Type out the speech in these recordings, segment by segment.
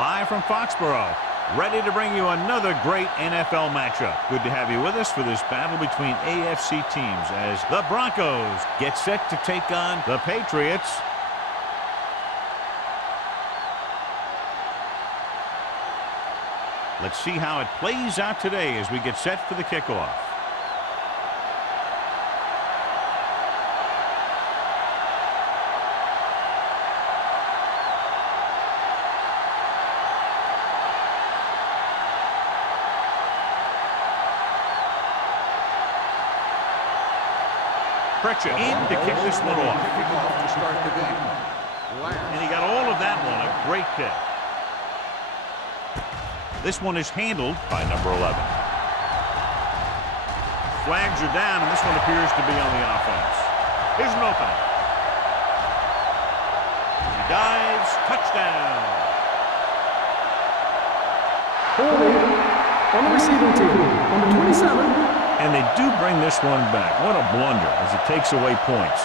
Live from Foxborough, ready to bring you another great NFL matchup. Good to have you with us for this battle between AFC teams as the Broncos get set to take on the Patriots. Let's see how it plays out today as we get set for the kickoff. Pritchett in to kick this one off. And he got all of that one. A great kick. This one is handled by number 11. Flags are down, and this one appears to be on the offense. Here's an opening. He dives. Touchdown. Holding on the receiving team, number 27. And they do bring this one back. What a blunder as it takes away points.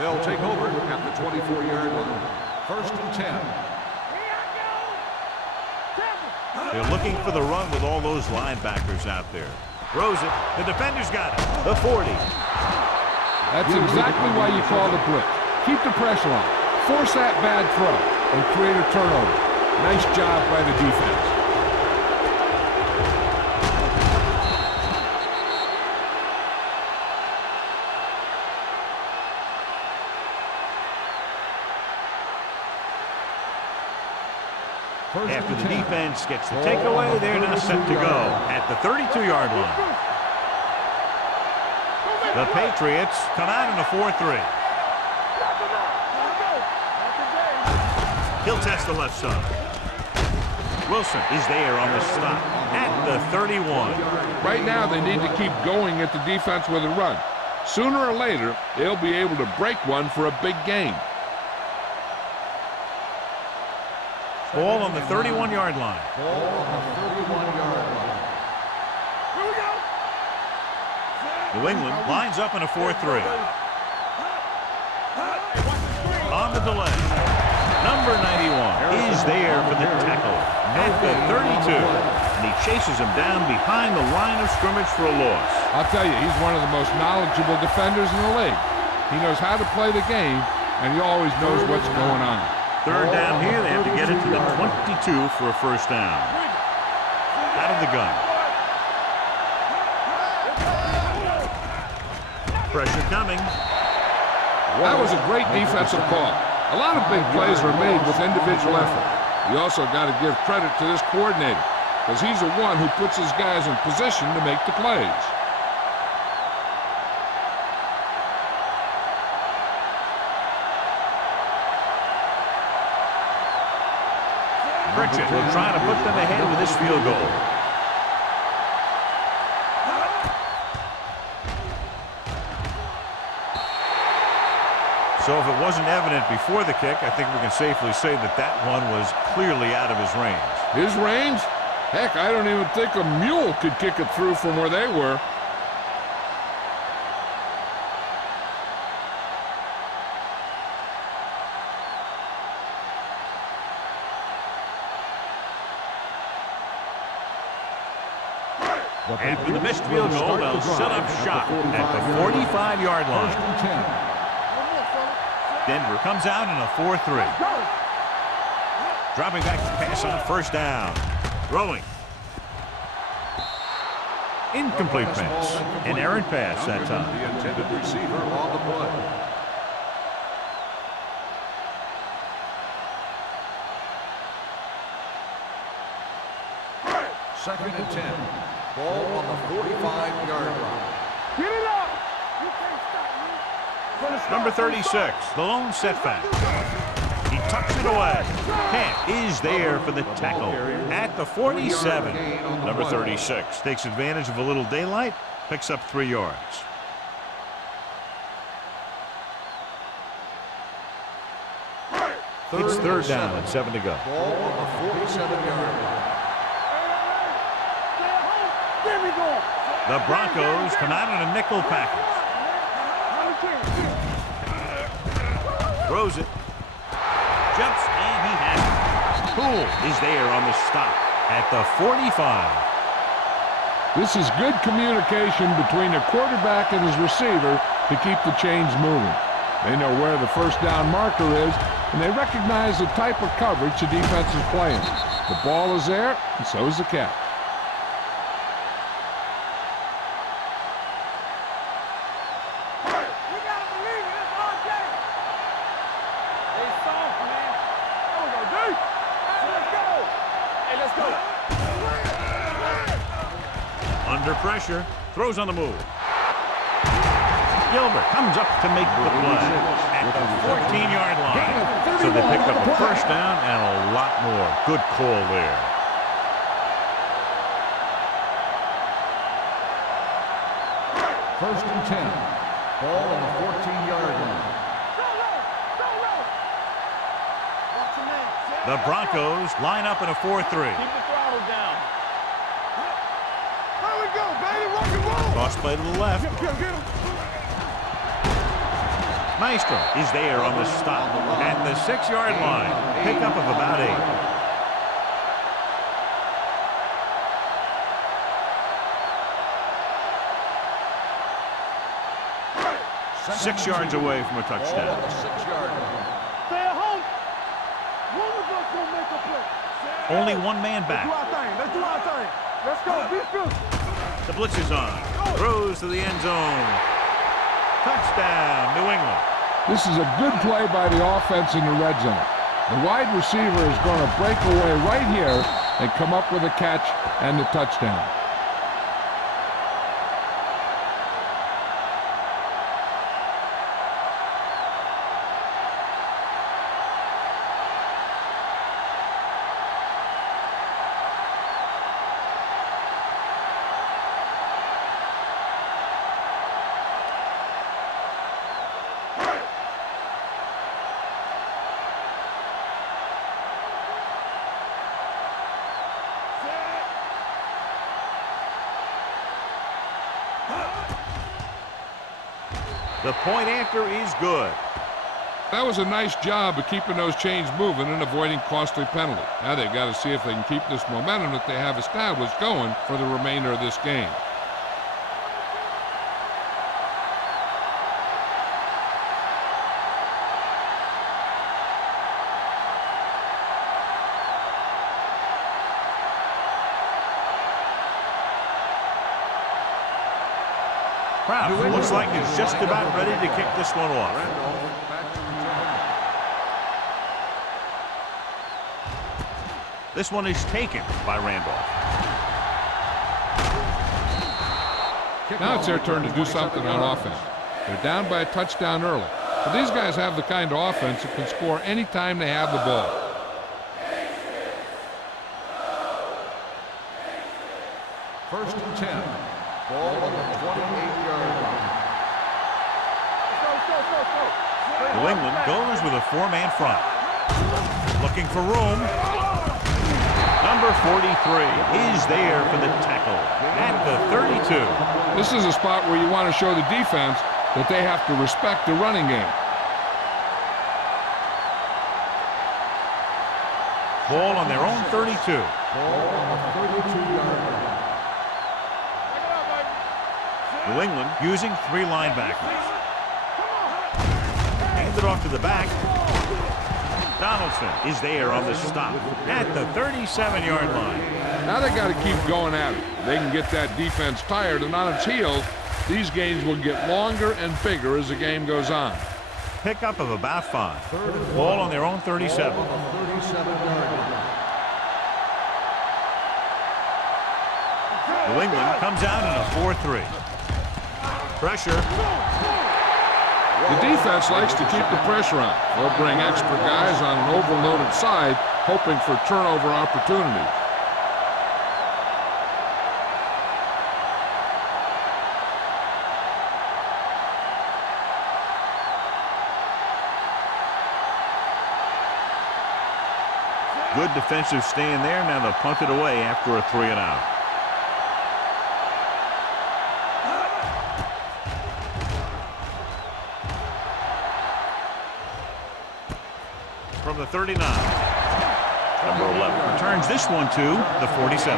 They'll take over at the 24-yard line. 1st and 10. They're looking for the run with all those linebackers out there. Throws it. The defender's got it. The 40. That's exactly why you call the blitz. Keep the pressure on. Force that bad throw and create a turnover. Nice job by the defense. After the defense gets the takeaway, they're now set to go at the 32-yard line. The Patriots come out in a 4-3. He'll test the left side. Wilson is there on the stop at the 31. Right now, they need to keep going at the defense with a run. Sooner or later, they'll be able to break one for a big gain. Ball on the 31-yard line. Ball on the 31-yard line. New England lines up in a 4-3. On the delay. Number 91 is there for the tackle at the 32. And he chases him down behind the line of scrimmage for a loss. I'll tell you, he's one of the most knowledgeable defenders in the league. He knows how to play the game, and he always knows what's going on. 3rd down here. They have to get it to the 22 for a first down. Out of the gun. Pressure coming. That was a great defensive call. A lot of big plays are made with individual effort. You also got to give credit to this coordinator, because he's the one who puts his guys in position to make the plays. Pritchett will try to put them ahead with this field goal. So if it wasn't evident before the kick, I think we can safely say that that one was clearly out of his range. His range? Heck, I don't even think a mule could kick it through from where they were. After the missed field goal, they'll set up shop at the 45-yard line. Denver comes out in a 4-3. Dropping back to pass on 1st down. Throwing. Incomplete pass. An errant pass that time. The intended receiver on the play. Second and 10. Ball on the 45-yard line. Get it up! Number 36, the lone setback. He tucks it away. Camp is there for the tackle at the 47. Number 36 takes advantage of a little daylight, picks up 3 yards. It's 3rd down and 7 to go. Ball on the 47-yard line. The Broncos come out in a nickel package. Throws it. Jumps, and he has it. Poole is there on the stop at the 45. This is good communication between the quarterback and his receiver to keep the chains moving. They know where the first down marker is, and they recognize the type of coverage the defense is playing. The ball is there, and so is the catch. Under pressure, throws on the move. Gilbert comes up to make the play at the 14-yard line. So they pick up a first down and a lot more. Good call there. First and 10. Ball on the 14-yard line. The Broncos line up in a 4-3. Keep the throttle down. There we go, baby. Rock and roll. Cross play to the left. Get him. Maestro is there on the stop at the 6-yard line. Pickup of about 8. Six yards away from a touchdown. Ball on the 6-yard line. Stay at home. One of us gonna make a play. Only one man back. Let's do our thing. Let's go. Be good. The blitz is on. Throws to the end zone. Touchdown, New England. This is a good play by the offense in the red zone. The wide receiver is going to break away right here and come up with a catch and the touchdown. The point after is good. That was a nice job of keeping those chains moving and avoiding costly penalties. Now they've got to see if they can keep this momentum that they have established going for the remainder of this game. Crowd looks like it's just about ready to kick this one off. This one is taken by Randolph. Now it's their turn to do something on offense. They're down by a touchdown early. But these guys have the kind of offense that can score anytime they have the ball. First and 10. Ball on the 28-yard line. New England goes with a 4-man front. Looking for room. Number 43 is there for the tackle at the 32. This is a spot where you want to show the defense that they have to respect the running game. Ball on their own 32. Ball on the 32-yard line. New England using 3 linebackers. Handed off to the back. Donaldson is there on the stop at the 37-yard line. Now they got to keep going at it. They can get that defense tired and on its heels. These games will get longer and bigger as the game goes on. Pickup of about 5. Ball on their own 37. Ball on the 37-yard line. New England comes out in a 4-3. Pressure. The defense likes to keep the pressure on. They'll bring extra guys on an overloaded side, hoping for turnover opportunities. Good defensive stand there. Now they'll punt it away after a 3-and-out. the 39. Number 11 returns this one to the 47.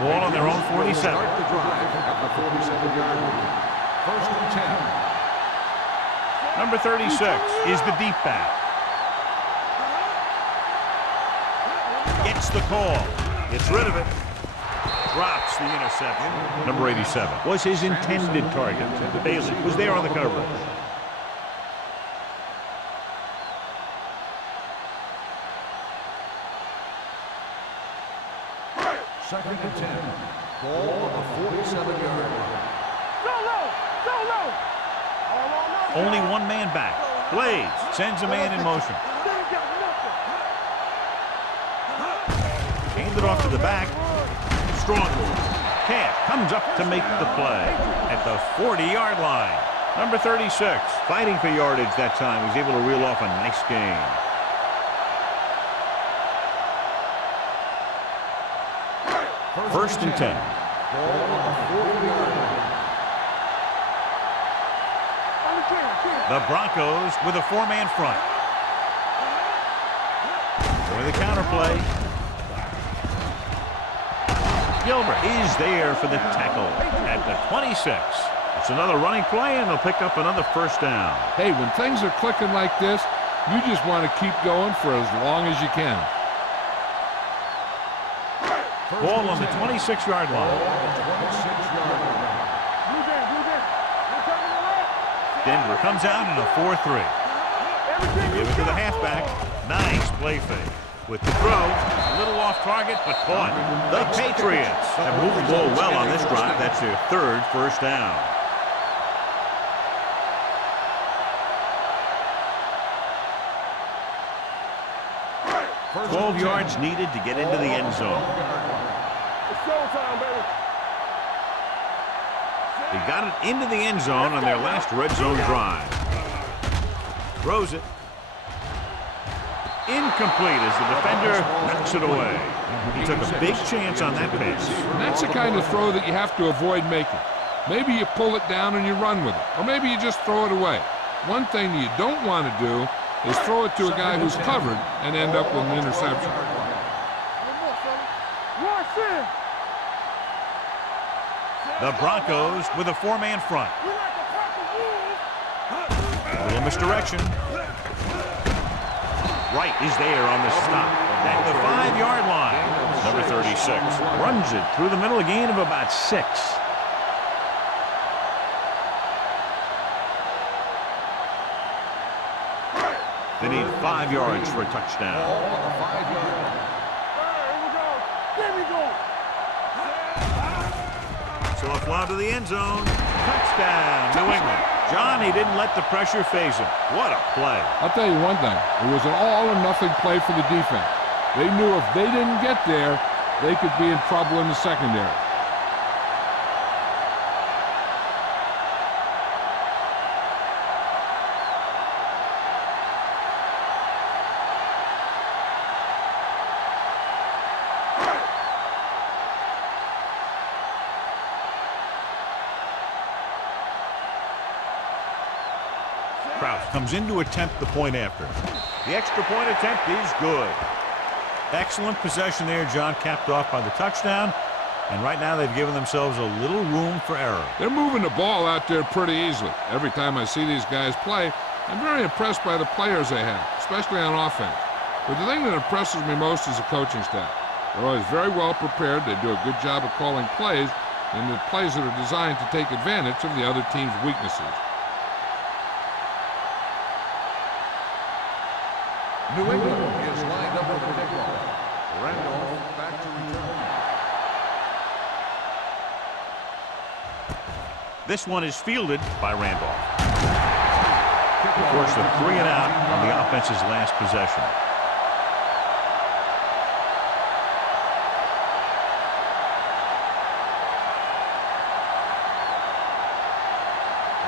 Ball on their own 47. Start the drive at the 47-yard line. First and 10. Number 36 is the deep back. Gets the call. Gets rid of it. Drops the interception. Number 87 was his intended target. Bailey was there on the coverage. Second and 10. Ball on the 47-yard line. Only one man back. Blades sends a man in motion. Hand it off to the back. Strong move. Camp comes up to make the play at the 40-yard line. Number 36, fighting for yardage that time. He's able to reel off a nice gain. First and 10. Ball on the 40-yard line. The Broncos with a four-man front. With a counterplay. Gilbert is there for the tackle at the 26. It's another running play, and they'll pick up another first down. Hey, when things are clicking like this, you just want to keep going for as long as you can. Ball on the 26-yard line. Denver comes out in a 4-3. Give it to the halfback. Nice play fake. With the throw, a little off target, but caught. The Patriots have moved the ball well on this drive. That's their third first down. First 12 yards needed to get into the end zone. They got it into the end zone on their last red zone drive. Throws it. Incomplete as the defender knocks it away. He took a big chance on that pass. And that's the kind of throw that you have to avoid making. Maybe you pull it down and you run with it, or maybe you just throw it away. One thing you don't want to do is throw it to a guy who's covered and end up with an interception. The Broncos with a four-man front. A little misdirection. Wright is there on the stop at the 5-yard line. Number 36 runs it through the middle, a gain of about 6. They need 5 yards for a touchdown. Ball on the 5-yard line. So a fly to the end zone. Touchdown, New England. John, he didn't let the pressure phase him. What a play. I'll tell you one thing. It was an all-or-nothing play for the defense. They knew if they didn't get there, they could be in trouble in the secondary. Comes in to attempt the point after. The extra point attempt is good. Excellent possession there, John, capped off by the touchdown. And right now they've given themselves a little room for error. They're moving the ball out there pretty easily. Every time I see these guys play, I'm very impressed by the players they have, especially on offense. But the thing that impresses me most is the coaching staff. They're always very well prepared. They do a good job of calling plays, and the plays that are designed to take advantage of the other team's weaknesses. New England is lined up for the kickoff. Randolph back to return. This one is fielded by Randolph. Forced a 3 and out on the offense's last possession.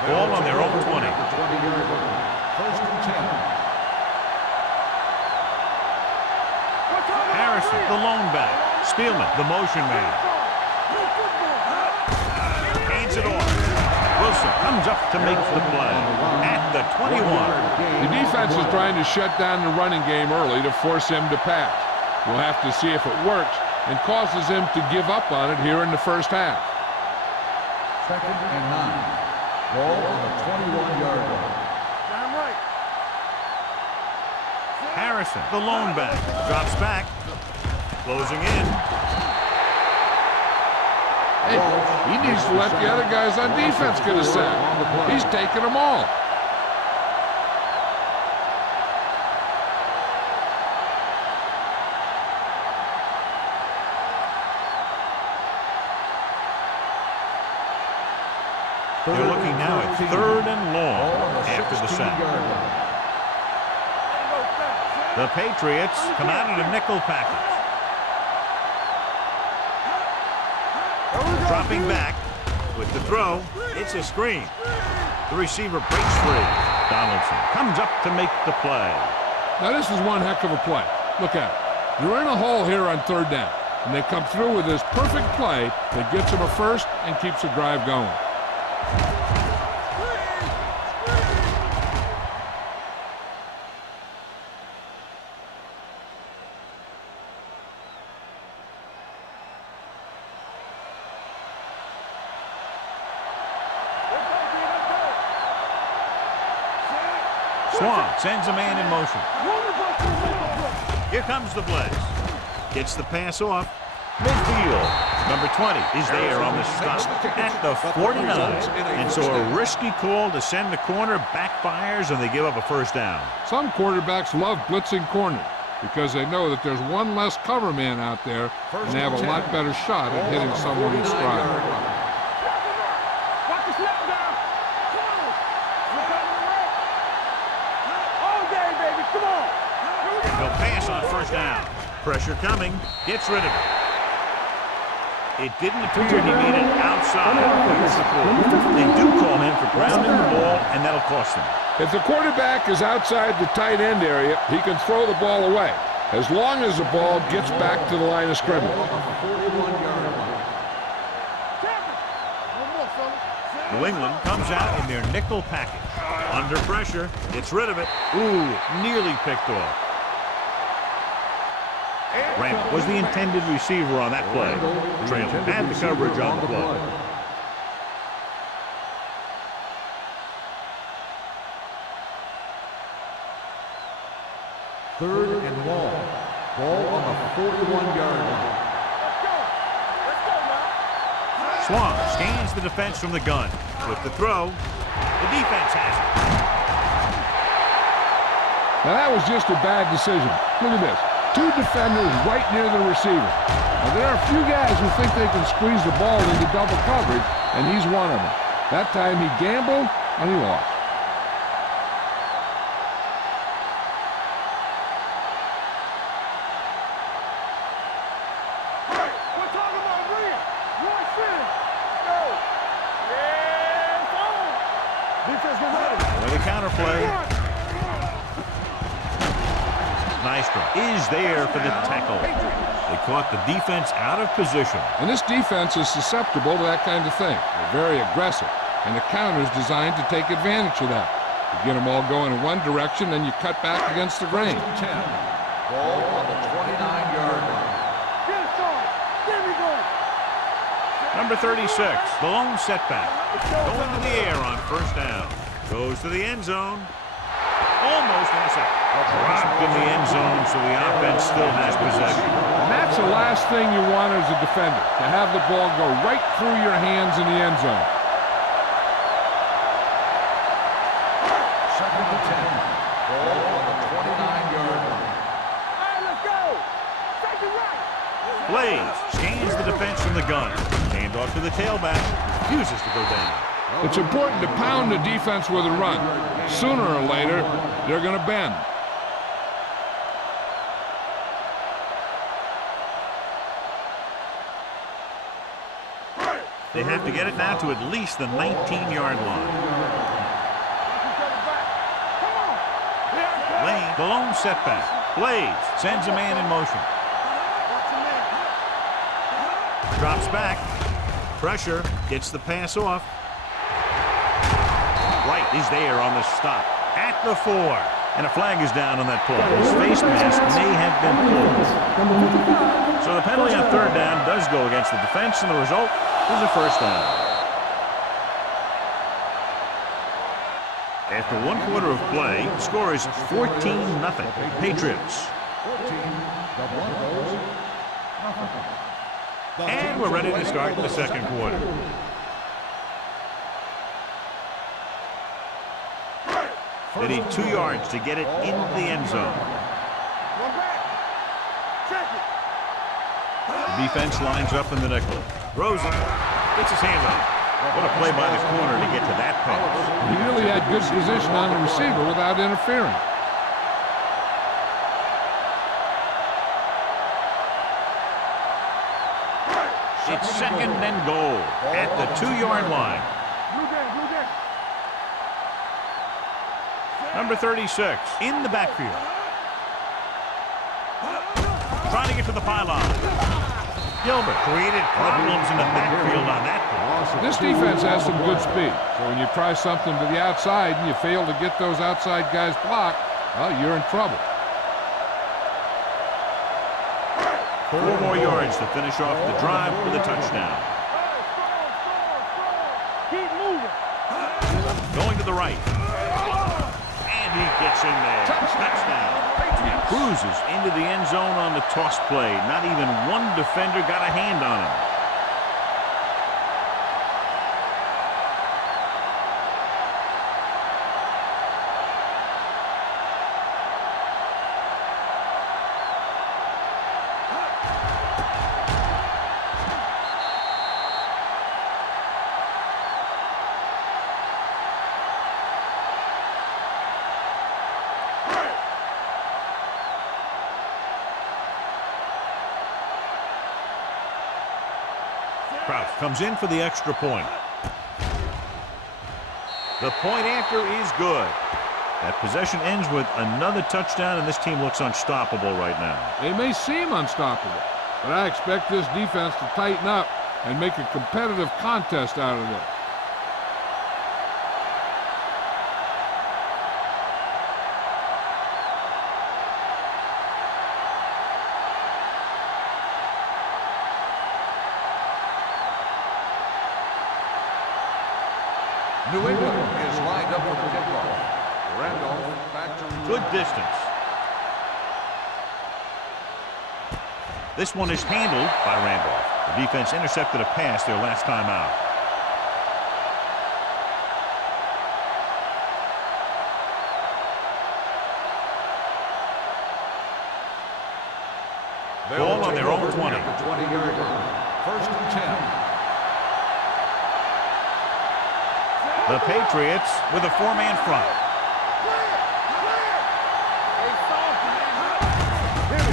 Ball on their own 20. First and 10. Harrison, the lone back. Spielman, the motion man. Wilson comes up to make the play at the 21. The defense is trying to shut down the running game early to force him to pass. We'll have to see if it works and causes him to give up on it here in the first half. 2nd and 9. Ball on the 21-yard line. Harrison, the lone back, drops back, closing in. Hey, he needs to let the other guys on defense get a sack. He's taking them all. They're looking now at 3rd and long after the sack. The Patriots come out in a nickel package. Dropping back with the throw. It's a screen. The receiver breaks free. Donaldson comes up to make the play. Now this is one heck of a play. Look at it. They're in a hole here on 3rd down, and they come through with this perfect play that gets them a first and keeps the drive going. Swan sends a man in motion. Here comes the blitz. Gets the pass off. Midfield. Number 20 is there on the stop at the 49. And so a risky call to send the corner backfires, and they give up a first down. Some quarterbacks love blitzing corners because they know that there's one less cover man out there, and they have a lot better shot at hitting someone in stride. He'll pass on first down. Pressure coming. Gets rid of it. It didn't appear he made it outside. They do call him for grounding the ball, and that'll cost them. If the quarterback is outside the tight end area, he can throw the ball away, as long as the ball gets back to the line of scrimmage. New England comes out in their nickel package. Under pressure, gets rid of it. Ooh, nearly picked off. Randall was the intended receiver on that play. Traylor had the coverage on the play. Third and long. Ball on the 41-yard line. Swan scans the defense from the gun. With the throw, the defense has it. Now that was just a bad decision. Look at this. 2 defenders right near the receiver. Now there are a few guys who think they can squeeze the ball into double coverage, and he's one of them. That time he gambled, and he lost. With a counter play. Nystrom is there for the tackle. They caught the defense out of position. And this defense is susceptible to that kind of thing. They're very aggressive, and the counter is designed to take advantage of that. You get them all going in one direction, then you cut back against the grain. 10. Ball on the 29-yard line. Number 36, the lone setback. Going to the air on first down. Goes to the end zone. Almost intercepted. Dropped in the end zone, so the offense still has possession. And that's the last thing you want as a defender, to have the ball go right through your hands in the end zone. Second and 10. Ball on the 29-yard line. Blaze scans the defense from the gun. Hand off to the tailback. Refuses to go down. It's important to pound the defense with a run. Sooner or later, they're going to bend. They have to get it now to at least the 19-yard line. Lane, the lone setback. Blaze sends a man in motion. Drops back. Pressure. Gets the pass off. Right is there on the stop. At the 4. And a flag is down on that play. His face mask may have been pulled. So the penalty on 3rd down does go against the defense, and the result is a 1st down. After 1 quarter of play, the score is 14-0. Patriots. And we're ready to start the 2nd quarter. They need 2 yards to get it into the end zone. The defense lines up in the nickel. Rosen gets his hands on it. What a play by the corner to get to that pass. He really had good position on the receiver without interfering. It's 2nd and goal at the 2-yard line. Number 36 in the backfield. Trying to get to the pylon. Gilbert created problems in the backfield on that play. This defense has some good speed. So when you try something to the outside and you fail to get those outside guys blocked, well, you're in trouble. 4 more yards to finish off the drive with a touchdown. Keep moving. Going to the right. And he gets in there. Touchdown. He cruises into the end zone on the toss play. Not even one defender got a hand on him. Crouch comes in for the extra point. The point after is good. That possession ends with another touchdown, and this team looks unstoppable right now. They may seem unstoppable, but I expect this defense to tighten up and make a competitive contest out of this. New England is lined up with the kickoff. Randolph back to return. Good distance. This one is handled by Randolph. The defense intercepted a pass their last time out. Ball on their own 20. 20-yard line. 1st and 10. The Patriots with a 4-man front.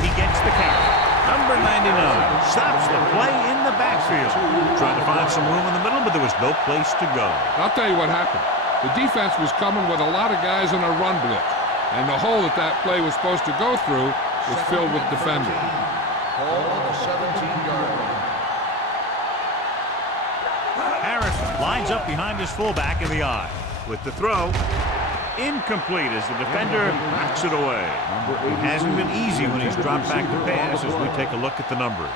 He gets the count. Number 99 stops the play in the backfield. Trying to find some room in the middle, but there was no place to go. I'll tell you what happened. The defense was coming with a lot of guys in a run blitz, and the hole that play was supposed to go through was filled with defenders. Ball on the 17-yard line. Lines up behind his fullback in the eye. With the throw, incomplete as the defender knocks it away. It hasn't been easy when he's dropped back to pass as we take a look at the numbers.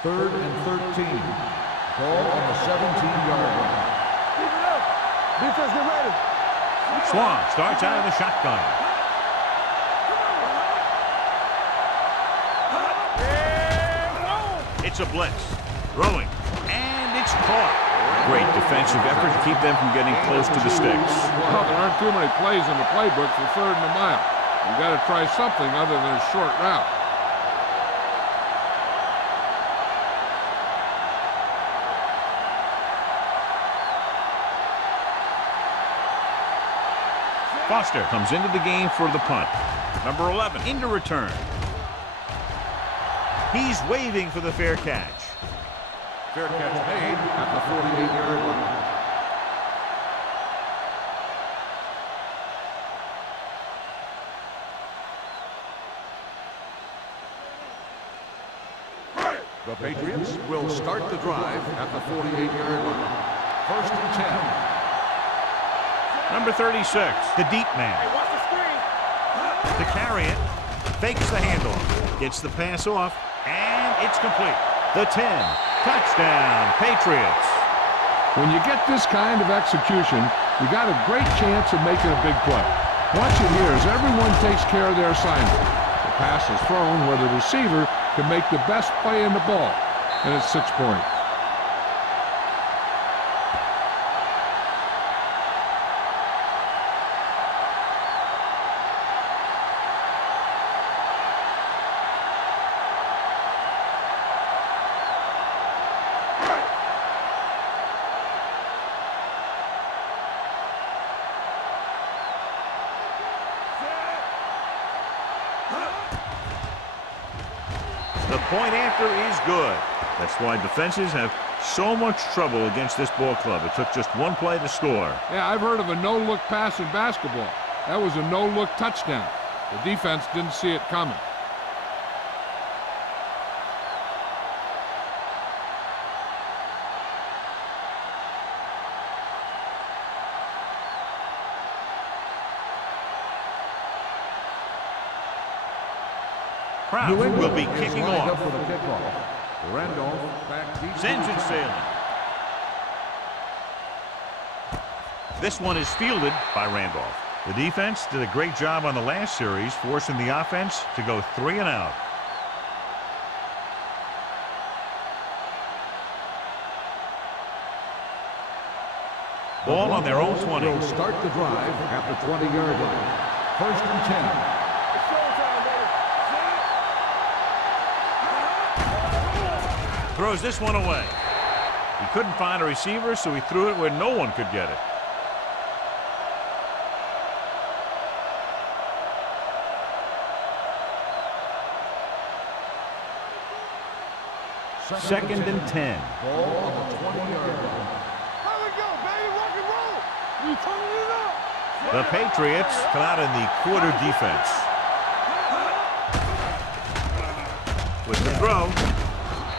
Third and 13. Ball on the 17-yard line. Keep it up. Defense, get ready. Swan starts out of the shotgun. It's a blitz. Throwing. And it's caught. Great defensive effort to keep them from getting close to the sticks. Well, there aren't too many plays in the playbook for 3rd and a mile. You got to try something other than a short route. Foster comes into the game for the punt. Number 11 into return. He's waving for the fair catch. Fair catch made at the 48-yard line. The Patriots will start the drive at the 48-yard line. First and 10. Number 36, the deep man. To carry it, fakes the handoff, gets the pass off, and it's complete. The 10, touchdown, Patriots. When you get this kind of execution, you got a great chance of making a big play. Watch it here as everyone takes care of their assignment. The pass is thrown where the receiver can make the best play in the ball, and it's 6 points. The point after is good. That's why defenses have so much trouble against this ball club. It took just one play to score. Yeah, I've heard of a no-look pass in basketball. That was a no-look touchdown. The defense didn't see it coming. Kraft will be is kicking lined off. up for the kickoff. Randolph back deep. Sends it sailing. This one is fielded by Randolph. The defense did a great job on the last series, forcing the offense to go 3 and out. Ball on their own 20. Will start the drive at the 20-yard line. First and 10. Throws this one away. He couldn't find a receiver, so he threw it where no one could get it. Second and 10. Ball on the 20-yard line. There we go, baby. Rock and roll. We turning it up. The Patriots come out in the quarter defense. With the throw,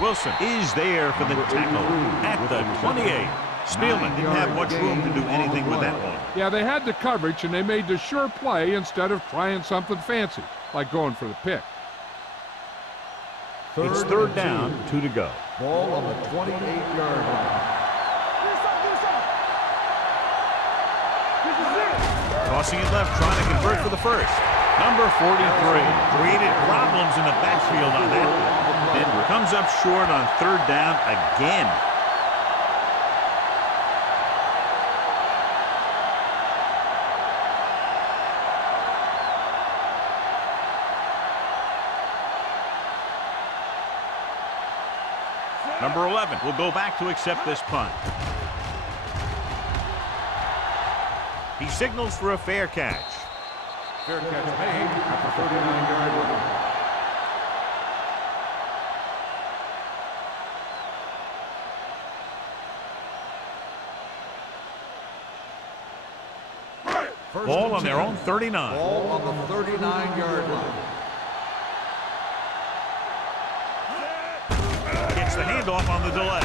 Wilson is there for the tackle at the 28. Spielman didn't have much room to do anything with that one. Yeah, they had the coverage, and they made the sure play instead of trying something fancy, like going for the pick. It's third down, 2 to go. Ball on the 28-yard line. Tossing it left, trying to convert for the first. Number 43 created problems in the backfield on that one. And comes up short on third down again. Number 11 will go back to accept this punt. He signals for a fair catch. Fair catch made at the 39-yard line. Ball on their own 39. Ball on the 39-yard line. Gets the handoff on the delay.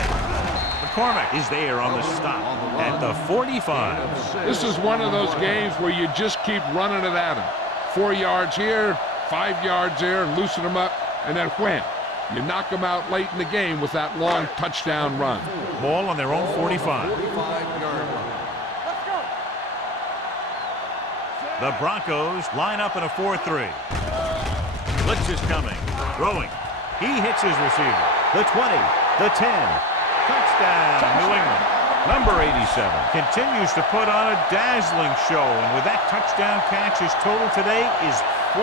McCormick is there on the stop at the 45. This is one of those games where you just keep running it at them. 4 yards here, 5 yards there, loosen them up, and then wham. You knock them out late in the game with that long touchdown run. Ball on their own 45. 45-yard line. The Broncos line up in a 4-3. Blitz is coming. Throwing. He hits his receiver. The 20. The 10. Touchdown, New England. Number 87 continues to put on a dazzling show, and with that touchdown catch, his total today is 4.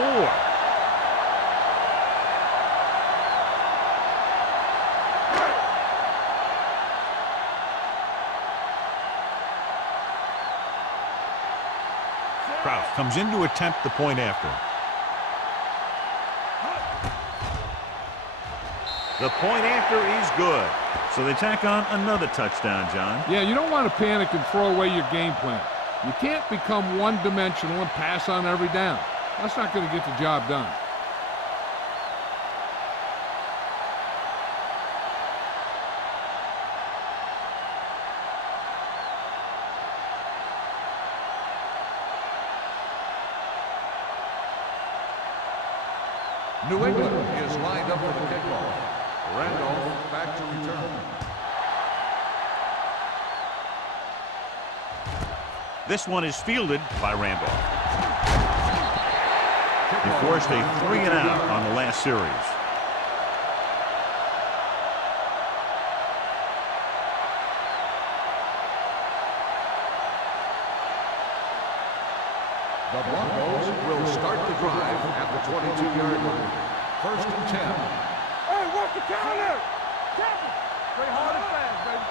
Kraft comes in to attempt the point after. The point after is good. So they tack on another touchdown, John. Yeah, you don't want to panic and throw away your game plan. You can't become one-dimensional and pass on every down. That's not going to get the job done. New England is lined up for the kickoff. Randolph back to return. This one is fielded by Randolph. He forced a 3-and-out on the last series. The Broncos will start the drive at the 22-yard line. 1st and 10. Hey, what's the counter? Play hard and fast, baby.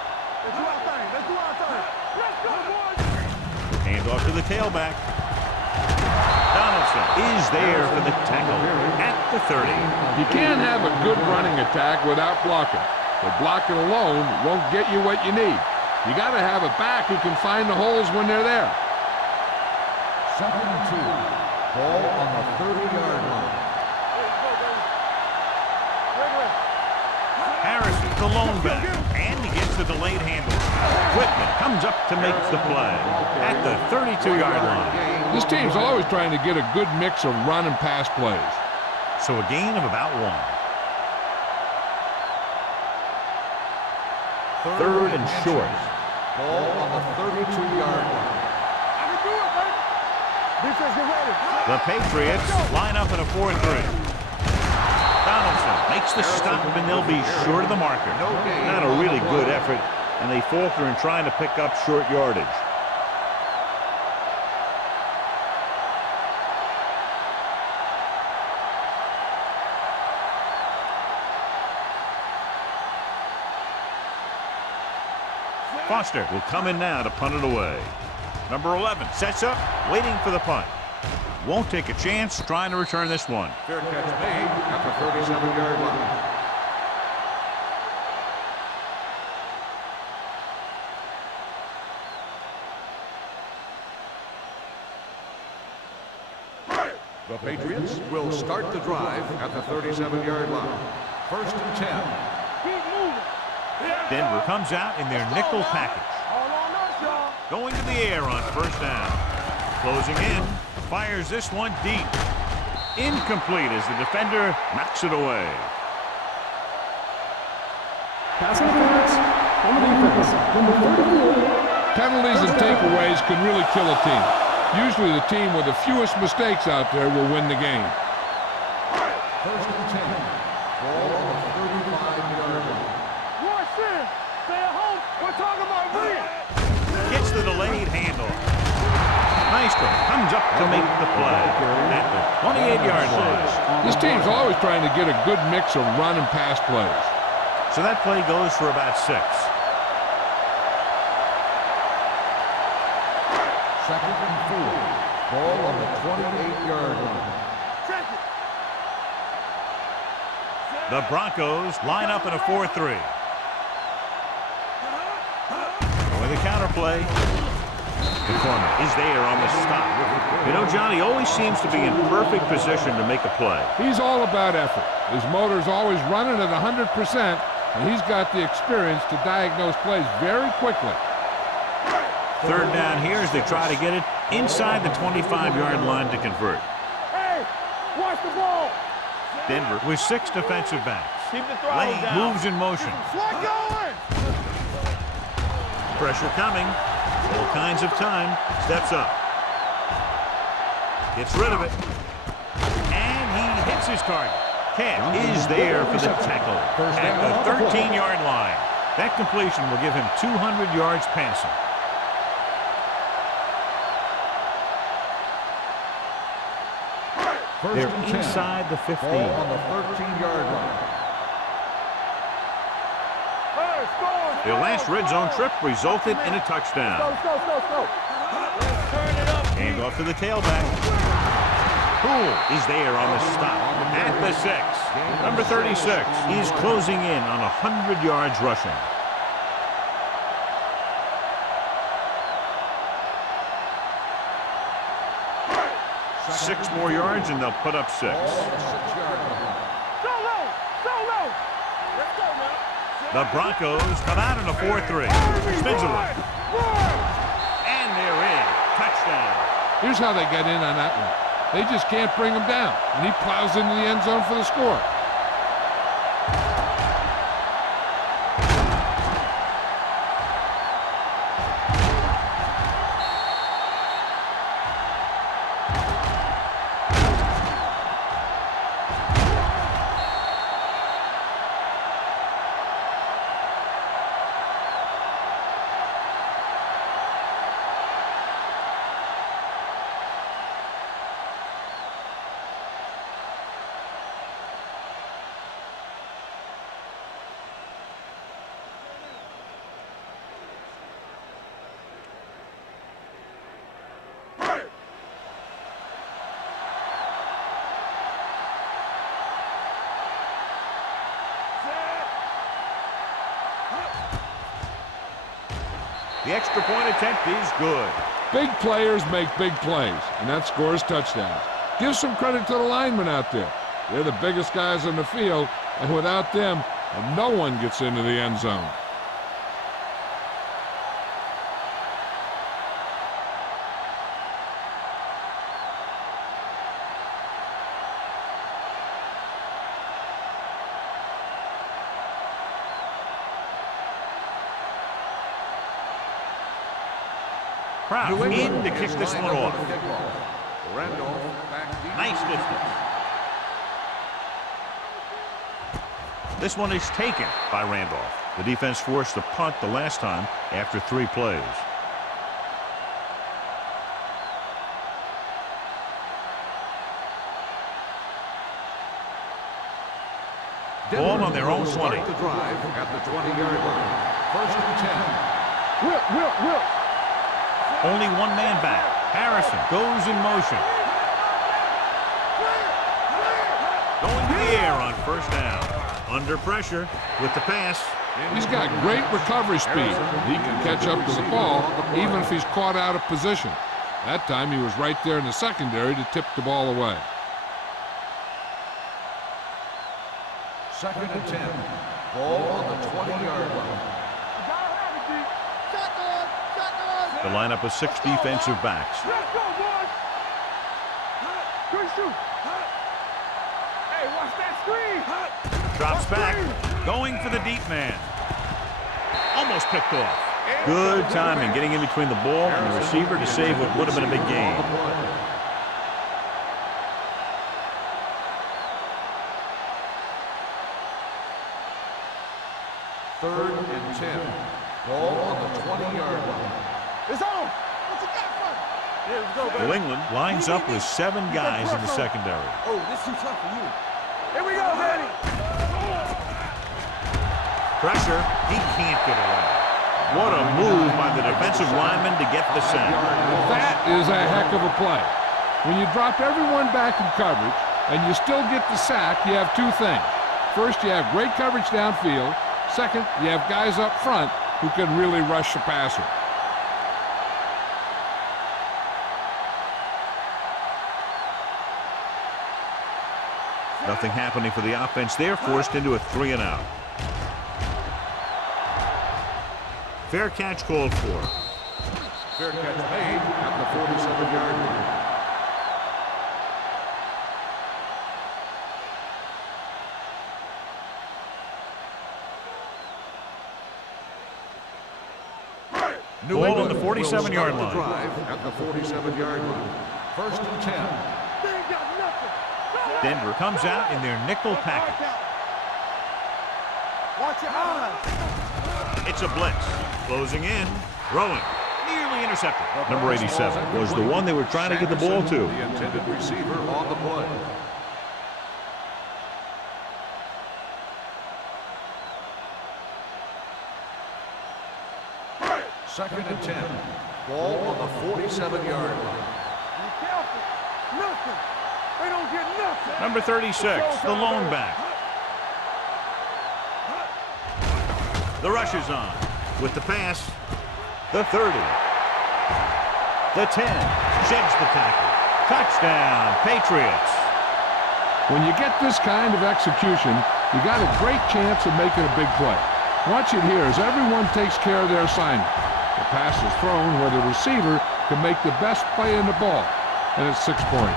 Let's do our thing. Let's do our thing. Let's go, boys. Hand off to the tailback. Donaldson is there for the tackle at the 30. You can't have a good running attack without blocking. But blocking alone won't get you what you need. You got to have a back who can find the holes when they're there. 2nd and 2. Ball on the 30-yard line. Harrison, the lone back, and he gets the delayed handle. Whitman comes up to make the play at the 32-yard line. This team's always trying to get a good mix of run and pass plays. So a gain of about 1. 3rd and short. Ball on the 32-yard line. The Patriots line up in a 4-3. Donaldson makes the stop, and they'll be short of the marker. Not a really good effort, and they falter in trying to pick up short yardage. Foster will come in now to punt it away. Number 11 sets up, waiting for the punt. Won't take a chance trying to return this one. Fair catch made at the 37-yard line. The Patriots will start the drive at the 37-yard line. 1st and 10. Denver comes out in their nickel package. Going to the air on 1st down. Closing in. Fires this one deep. Incomplete as the defender knocks it away. Pass interference on the defense. Number 34. Penalties and takeaways can really kill a team. Usually the team with the fewest mistakes out there will win the game. 1st and 10. Ball on the 35-yard line. Watch this. Stay at home. We're talking about real. Gets the delayed handoff. Maestro comes up to make the play at the 28-yard line. This team's always trying to get a good mix of run and pass plays. So that play goes for about 6. 2nd and 4. Ball on the 28-yard line. The Broncos line up in a 4-3. With a counter play. The corner is there on the stop. You know, Johnny always seems to be in perfect position to make a play. He's all about effort. His motor's always running at 100%, and he's got the experience to diagnose plays very quickly. 3rd down here as they try to get it inside the 25-yard line to convert. Hey, watch the ball. Denver with 6 defensive backs. Keep the throttle Lane down. moves in motion. Slide going. Pressure coming. All kinds of time. Steps up. Gets rid of it. And he hits his target. Camp is there for the tackle at the 13-yard line. That completion will give him 200 yards passing. They're inside the 15. Ball on the 13-yard line. Their last red zone trip resulted in a touchdown. Hand off to the tailback. Poole is there on the stop at the 6. Number 36. He's closing in on 100 yards rushing. Six more yards and they'll put up 6. The Broncos come out in a 4-3. Spins away. And they're in. Touchdown. Here's how they get in on that one. They just can't bring him down, and he plows into the end zone for the score. The extra point attempt is good. Big players make big plays, and that scores touchdowns. Give some credit to the linemen out there. They're the biggest guys on the field, and without them, no one gets into the end zone. Kraft in to kick this one off. Randolph back deep. Nice distance. This one is taken by Randolph. The defense forced a punt the last time after 3 plays. Ball on their own 20. Start the drive at the 20-yard line. First and 10. Whip. Only one man back. Harrison goes in motion. Going to the air on first down. Under pressure with the pass. He's got great recovery speed. He can catch up to the ball even if he's caught out of position. That time he was right there in the secondary to tip the ball away. Second and 10. Ball on the 20-yard line. The lineup of 6 defensive backs. Let's go, boys! Good shoot! Hey, watch that screen! Drops back. Going for the deep man. Almost picked off. Good timing getting in between the ball and the receiver to save what would have been a big gain. Third and 10. Ball on the 20-yard line. It's on! What you got for me? Yeah, let's go, baby. New England lines up with 7 guys in the secondary. Oh, this too tough for you. Here we go, Daddy! Pressure. He can't get away. What a move by the defensive lineman to get the sack. That is a heck of a play. When you drop everyone back in coverage and you still get the sack, you have 2 things. First, you have great coverage downfield. Second, you have guys up front who can really rush the passer. Nothing happening for the offense there, forced into a 3-and-out. Fair catch called for. Fair catch made at the 47-yard line. Ball on the 47-yard line. Drive at the 47-yard line. First and 10. They ain't got nothing. Denver comes out in their nickel package. Watch your eyes. It's a blitz. Closing in. Throwing. Nearly intercepted. Number 87 was the one they were trying to get the ball to. The intended receiver on the play. Second and 10. Ball on the 47-yard line. Be careful. Nothing. They don't get nothing. Number 36, the lone back. The rush is on. With the pass, the 30. The 10. Sheds the tackle. Touchdown, Patriots. When you get this kind of execution, you got a great chance of making a big play. Watch it here as everyone takes care of their assignment. The pass is thrown where the receiver can make the best play in the ball, and it's 6 points.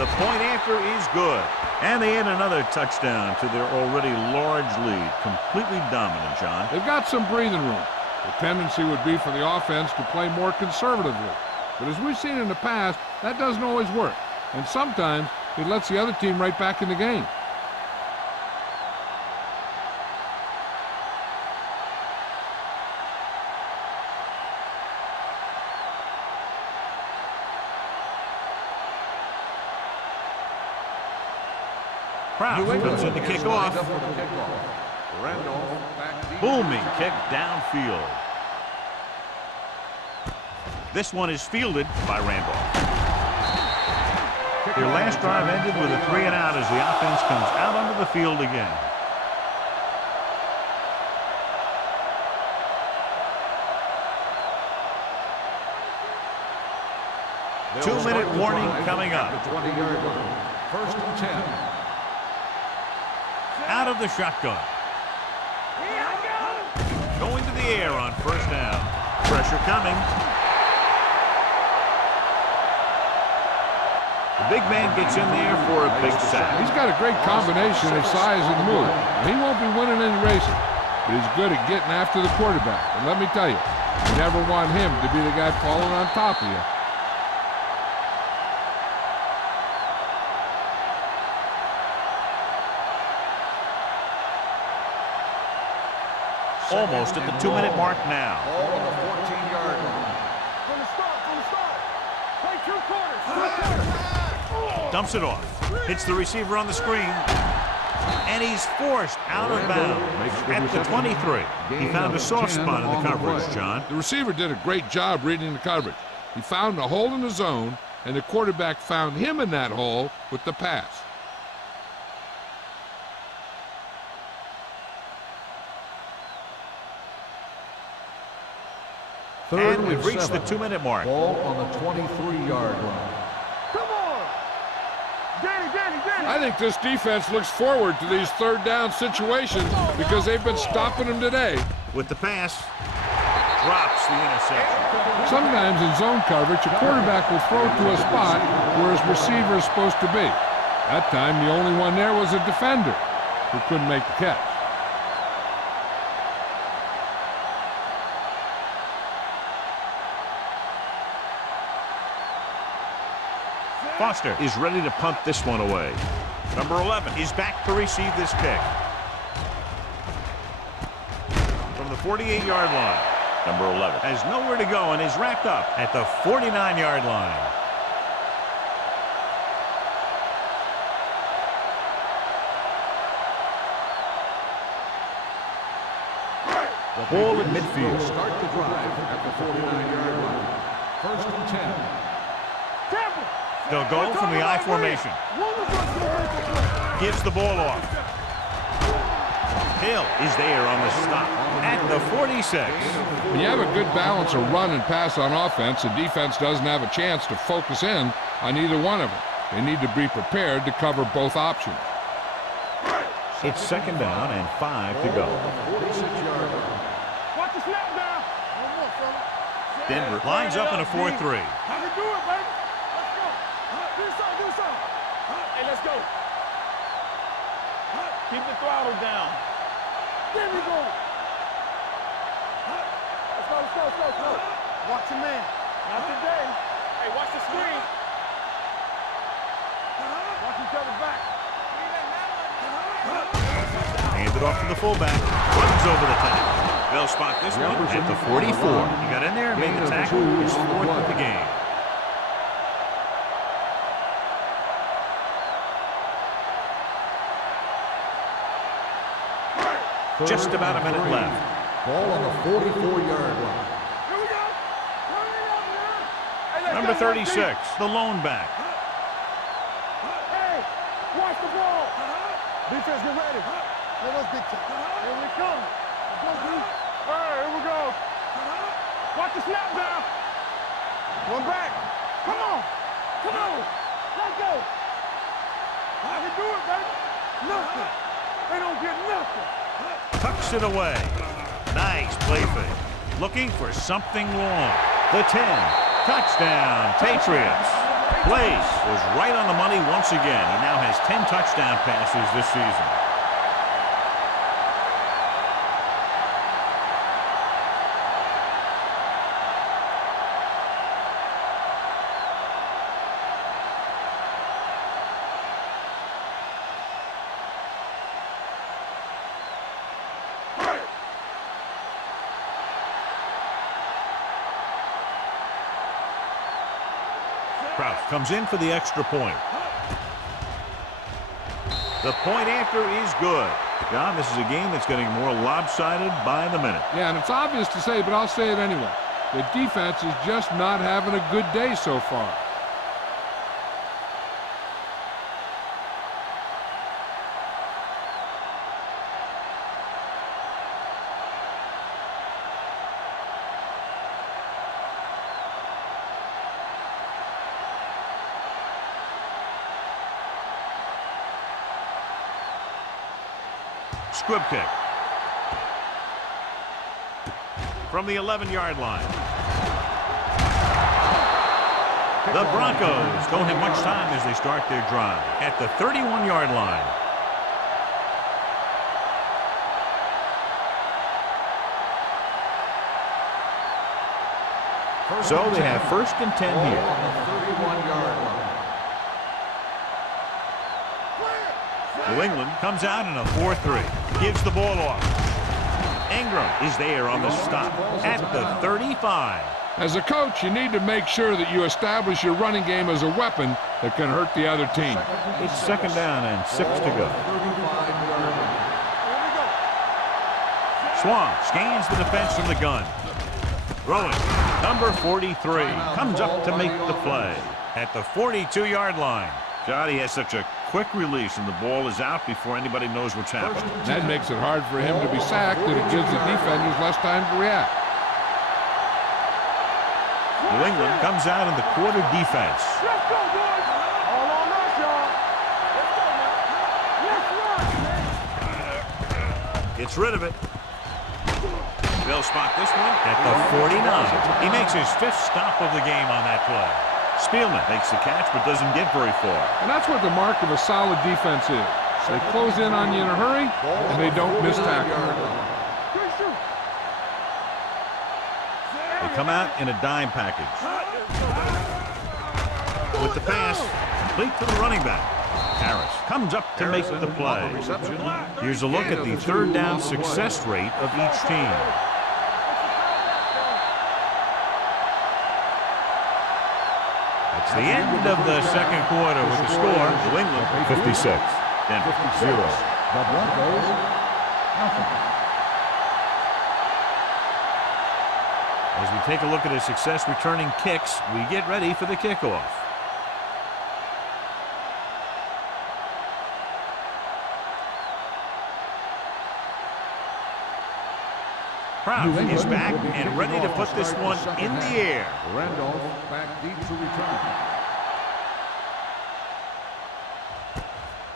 The point after is good. And they add another touchdown to their already large lead. Completely dominant, John. They've got some breathing room. The tendency would be for the offense to play more conservatively. But as we've seen in the past, that doesn't always work. And sometimes it lets the other team right back in the game. Kraft comes in to kick off. Booming kick downfield. This one is fielded by Randolph. Their last drive ended with a 3-and-out as the offense comes out onto the field again. Two-minute warning coming up. 20-yard line. First and 10. Out of the shotgun. Going to the air on first down. Pressure coming. The big man gets in there for a big sack. He's got a great combination of size and move. He won't be winning any races, but he's good at getting after the quarterback. And let me tell you, you never want him to be the guy falling on top of you. Almost at the 2-minute mark now. Ball on the 14-yard line. From the start. Play 2 quarters. Dumps it off. Hits the receiver on the screen. And he's forced out of bounds at the 23. He found a soft spot in the coverage, John. The receiver did a great job reading the coverage. He found a hole in the zone, and the quarterback found him in that hole with the pass. And we've reached the 2-minute mark. Ball on the 23-yard line. Come on. Danny. I think this defense looks forward to these third down situations because they've been stopping them today. With the pass, drops the interception. Sometimes in zone coverage, a quarterback will throw to a spot where his receiver is supposed to be. That time, the only one there was a defender who couldn't make the catch. Foster is ready to punt this one away. Number 11 is back to receive this kick. From the 48-yard line, number 11 has nowhere to go and is wrapped up at the 49-yard line. Ball in midfield. Start the drive at the 49-yard line. First and 10. They'll go from the I formation. Gives the ball off. Hill is there on the stop at the 46. When you have a good balance of run and pass on offense, the defense doesn't have a chance to focus in on either one of them. They need to be prepared to cover both options. It's second down and 5 to go. Watch the snap down. Denver lines up in a 4-3. I can do it, baby. Let's go. Do something. Hey, let's go. Keep the throttle down. There we go. Let's go. Watch your man. Not today. Hey, watch the screen. Watch each other back. Handed off to the fullback. Runs over the tackle. They'll spot this one at the 44. He got in there and made the tackle. His fourth of the game. Just about a minute left. Ball on the 44-yard line. Here we go. Hey, Number 36, the lone back. Hey, watch the ball. Defense, get ready. Let us big time. Here we come. All right, here we go. Watch the snap down. One back. Come on. Let's go. I can do it, baby. Nothing. They don't get nothing. Tucks it away. Nice play fake. Looking for something long. The 10. Touchdown, Patriots. Plays was right on the money once again. He now has 10 touchdown passes this season. Crouch comes in for the extra point. The point after is good. John, this is a game that's getting more lopsided by the minute. Yeah, and it's obvious to say, but I'll say it anyway. The defense is just not having a good day so far. Squib kick. From the 11-yard line. The Broncos don't have much time as they start their drive at the 31-yard line. So they have 1st and 10 here. On the 31-yard line. New England comes out in a 4-3. Gives the ball off. Ingram is there on the stop at the 35. As a coach, you need to make sure that you establish your running game as a weapon that can hurt the other team. It's 2nd down and 6 to go. Swan scans the defense from the gun. Throwing. Number 43 comes up to make the play at the 42-yard line. Johnny has such a quick release, and the ball is out before anybody knows what's happening. That makes it hard for him to be sacked, and it gives the defenders less time to react. New England comes out in the quarter defense. Let's go, boys. All on us, y'all. Let's go, man. Gets rid of it. They'll spot this one at the 49. He makes his 5th stop of the game on that play. Spielman makes the catch but doesn't get very far. And that's what the mark of a solid defense is. They close in on you in a hurry, and they don't miss tackle. They come out in a dime package. With the pass, complete to the running back. Harris comes up to make the play. Here's a look at the 3rd down success rate of each team. It's the end of the 2nd quarter with the score. New England 56. Denver 0. The Broncos, nothing. As we take a look at his success returning kicks, we get ready for the kickoff. Proud is back and ready to put this one in the air. Randolph back deep to return.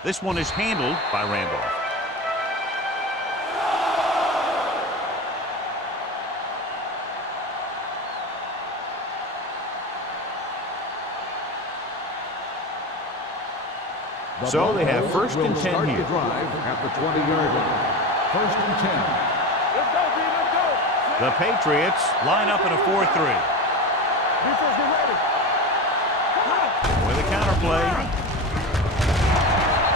This one is handled by Randolph. So they have 1st and 10 here. At the 20-yard line. 1st and 10. Let's go, B. Let's go. The Patriots line up in a 4-3. Defense, get ready. With a counter play.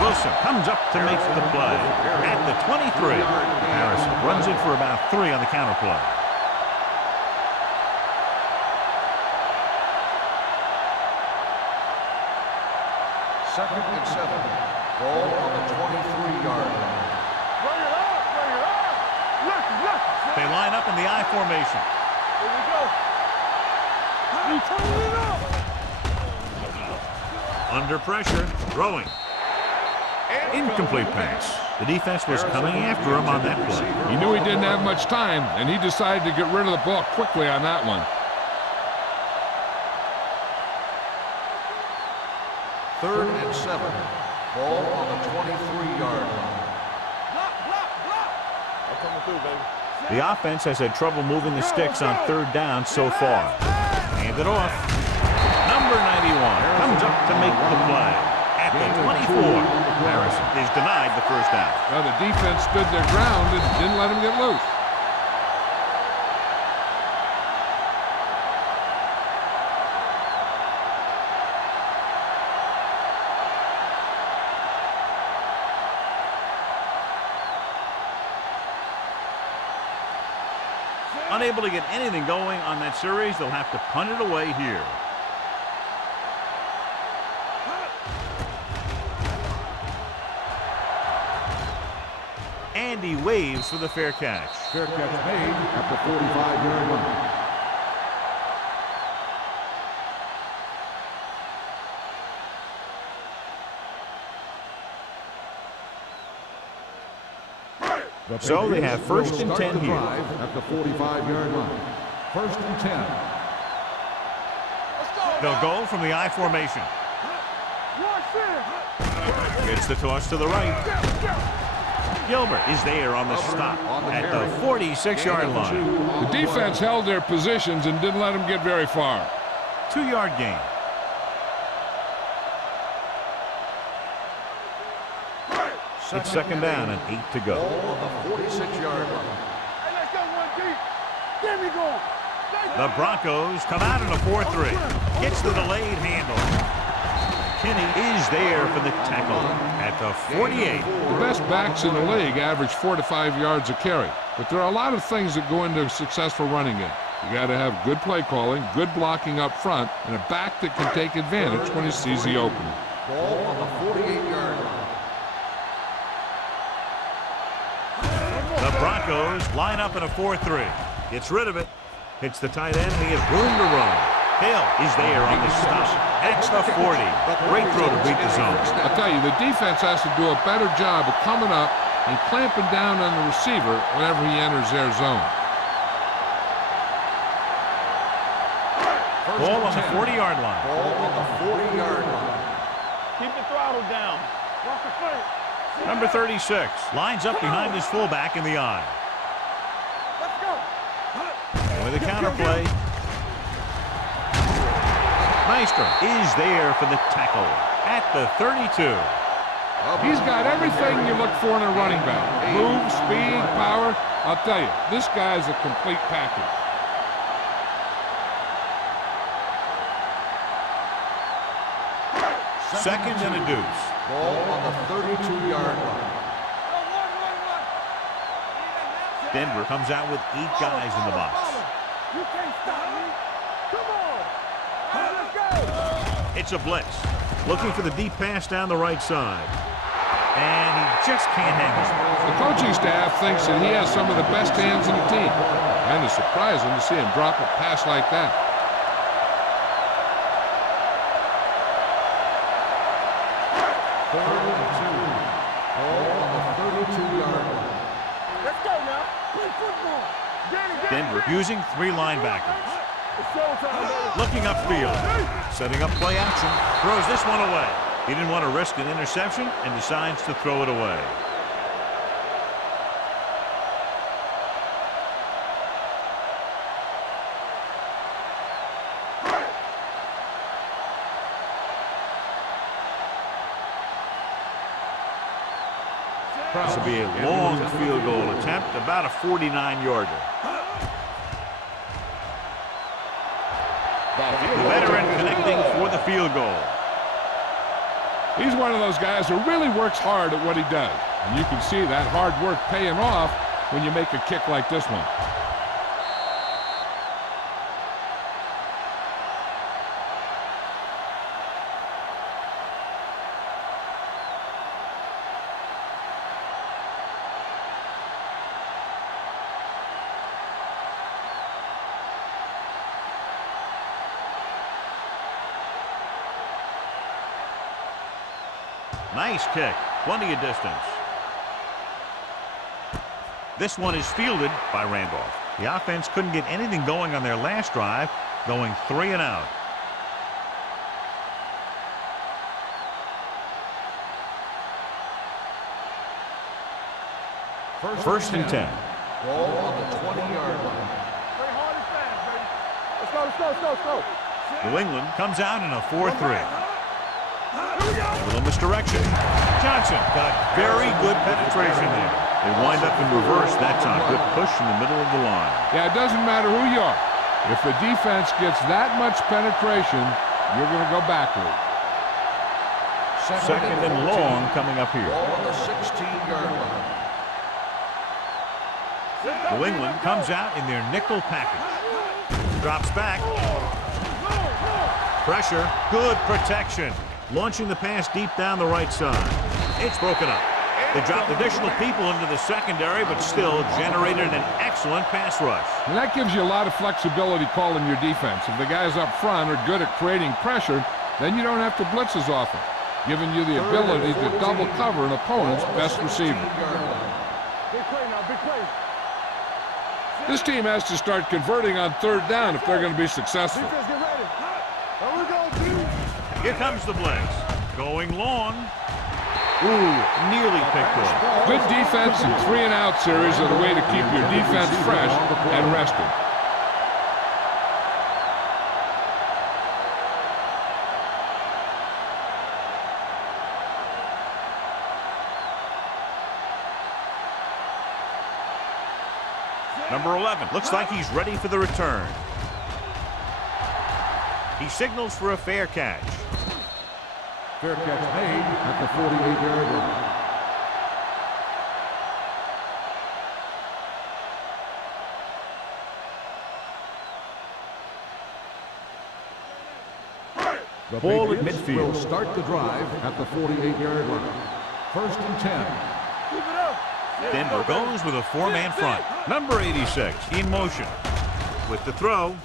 Wilson comes up to make the play at the 23. Harrison runs it for about 3 on the counter play. Second and 7. Ball on the 23-yard line. Bring it up. Bring it up. Look. They line up in the I formation. Here we go. We turn it up. Under pressure, throwing. Incomplete pass. The defense was coming after him on that play. He knew he didn't have much time, and he decided to get rid of the ball quickly on that one. 3rd and 7. Ball on the 23-yard line. Block. I'm coming through, baby. The offense has had trouble moving the sticks on 3rd down so far. Hand it off. Number 91 comes to make the play. At the 24, Harrison is denied the first down. Well, the defense stood their ground and didn't let him get loose. Unable to get anything going on that series, they'll have to punt it away here. And he waves for the fair catch. Fair catch made at the 45-yard line. So they have first and 10 here. At the 45-yard line. First and 10. They'll go from the I formation. Gets the toss to the right. Gilbert is there on the stop at the 46-yard line. The defense held their positions and didn't let them get very far. 2-yard gain. It's second down and 8 to go. Ball on the 46-yard line. Hey, let's go one deep. Get me going. The Broncos come out in a 4-3. Gets the delayed handle. Kinney is there for the tackle at the 48. The best backs in the league average 4 to 5 yards a carry. But there are a lot of things that go into a successful running game. You got to have good play calling, good blocking up front, and a back that can take advantage when he sees the opening. Ball on the 48-yard line. The Broncos line up in a 4-3. Gets rid of it. Hits the tight end. He has room to run. Hill is there on the stop. At the 40. Great throw to beat the zone. I'll tell you, the defense has to do a better job of coming up and clamping down on the receiver whenever he enters their zone. Ball on the 40-yard line. Ball on the 40-yard line. Keep the throttle down. Watch the foot. Number 36 lines up behind his fullback in the eye. Let's go. With a counterplay. Meister is there for the tackle at the 32. He's got everything you look for in a running back. Move, speed, power. I'll tell you, this guy's a complete package. Second and a deuce. Ball on the 32-yard line. Denver comes out with 8 guys in the box. You can't stop me. Come on. Let's go. It's a blitz. Looking for the deep pass down the right side. And he just can't hang it. The coaching staff thinks that he has some of the best hands in the team. And it's surprising to see him drop a pass like that. Third and 2. Ball on the 32-yard line. Let's go now. Play football. Denver using 3 linebackers. It's showtime, baby. Looking upfield. Setting up play action. Throws this one away. He didn't want to risk an interception and decides to throw it away. This will be a long field goal attempt, about a 49-yarder. The veteran connecting for the field goal. He's one of those guys who really works hard at what he does. And you can see that hard work paying off when you make a kick like this one. Nice kick. Plenty of distance. This one is fielded by Randolph. The offense couldn't get anything going on their last drive, going 3 and out. First and 10. Ball on the 20-yard line. Play hard and fast, baby. Let's go, let's go, let's go, let's go. New England comes out in a 4-3. A little misdirection. Johnson got very good penetration there. They wind up in reverse that time. Good push in the middle of the line. Yeah, it doesn't matter who you are. If the defense gets that much penetration, you're going to go backward. Second and long coming up here. Ball on the 16-yard line. New England comes out in their nickel package. Drops back. Pressure. Good protection. Launching the pass deep down the right side. It's broken up. They dropped additional people into the secondary, but still generated an excellent pass rush. And that gives you a lot of flexibility calling your defense. If the guys up front are good at creating pressure, then you don't have to blitz as often, giving you the ability to double cover an opponent's best receiver. Big play now, big play. This team has to start converting on third down if they're going to be successful. Defense, get ready. Here we go, dude. Here comes the blitz. Going long. Ooh, nearly picked off. Good defense and 3-and-out series are the way to keep your defense fresh and rested. Number 11 looks like he's ready for the return. He signals for a fair catch. Fair catch made at the 48-yard line. The Ball at Patriots midfield. will start the drive at the 48-yard line. First and 10. Keep it up. Denver goes with a four-man front. Number 86 in motion. With the throw,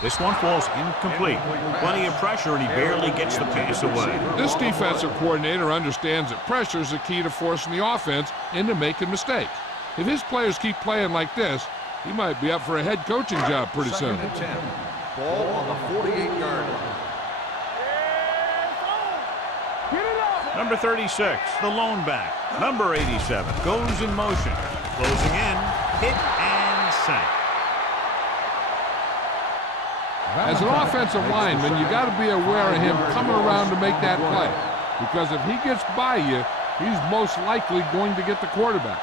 this one falls incomplete. Plenty of pressure, and he barely gets the pass away. This defensive coordinator understands that pressure is the key to forcing the offense into making mistakes. If his players keep playing like this, he might be up for a head coaching job pretty soon. Second and 10. Ball on the 48-yard line. Get it up. Number 36, the lone back. Number 87 goes in motion. Closing in, hit and sack. As an offensive lineman, you got to be aware of him coming around to make that play. Because if he gets by you, he's most likely going to get the quarterback.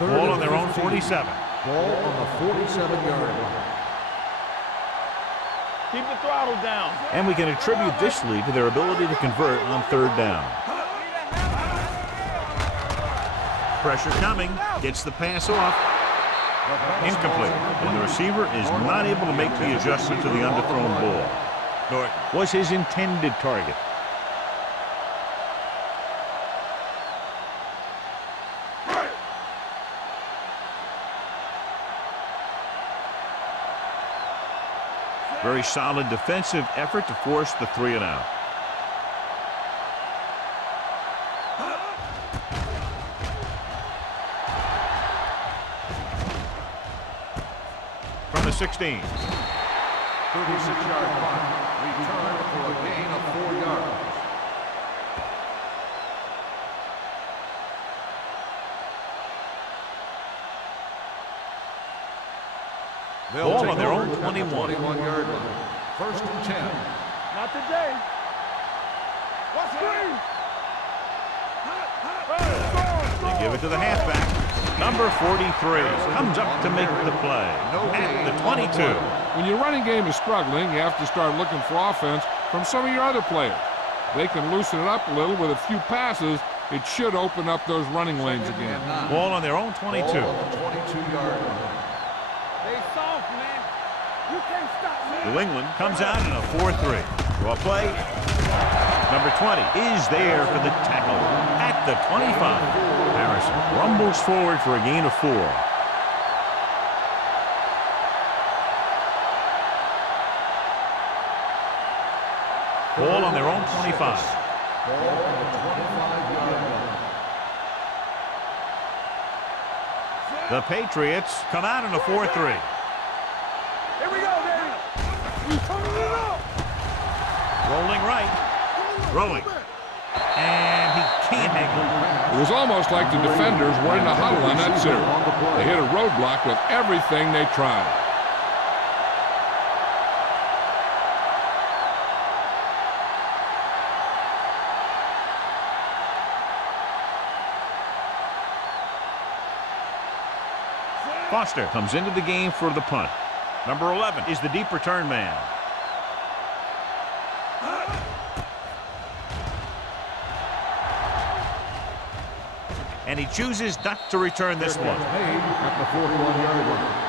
Ball on their own 47. Ball on the 47-yard line. Keep the throttle down. And we can attribute this lead to their ability to convert on third down. Pressure coming, gets the pass off. Incomplete, and the receiver is not able to make the adjustment to the underthrown ball. Nor was his intended target. Very solid defensive effort to force the 3-and-out. From the 16. 36-yard punt. Return for a gain of 4 yards. Ball on their own 21. 21-yard line. First and 10. Not today. What's screen? They give it to the halfback. Number 43 comes up to make the play at the 22. When your running game is struggling, you have to start looking for offense from some of your other players. They can loosen it up a little with a few passes. It should open up those running lanes again. Ball on their own 22. Ball on the 22-yard line. They soft, man. You can't stop me. New England comes out in a 4-3. Draw play. Number 20 is there for the tackle at the 25. Harrison rumbles forward for a gain of 4. Ball on their own 25. Ball on the 25-yard line. The Patriots come out in a 4-3. Here we go, Daddy. You coming it up. Rolling right. Throwing. And he can't hang It was almost like the defenders were in the huddle on that series. They hit a roadblock with everything they tried. Foster comes into the game for the punt. Number 11 is the deep return man. And he chooses not to return this one. At the 41-yard line.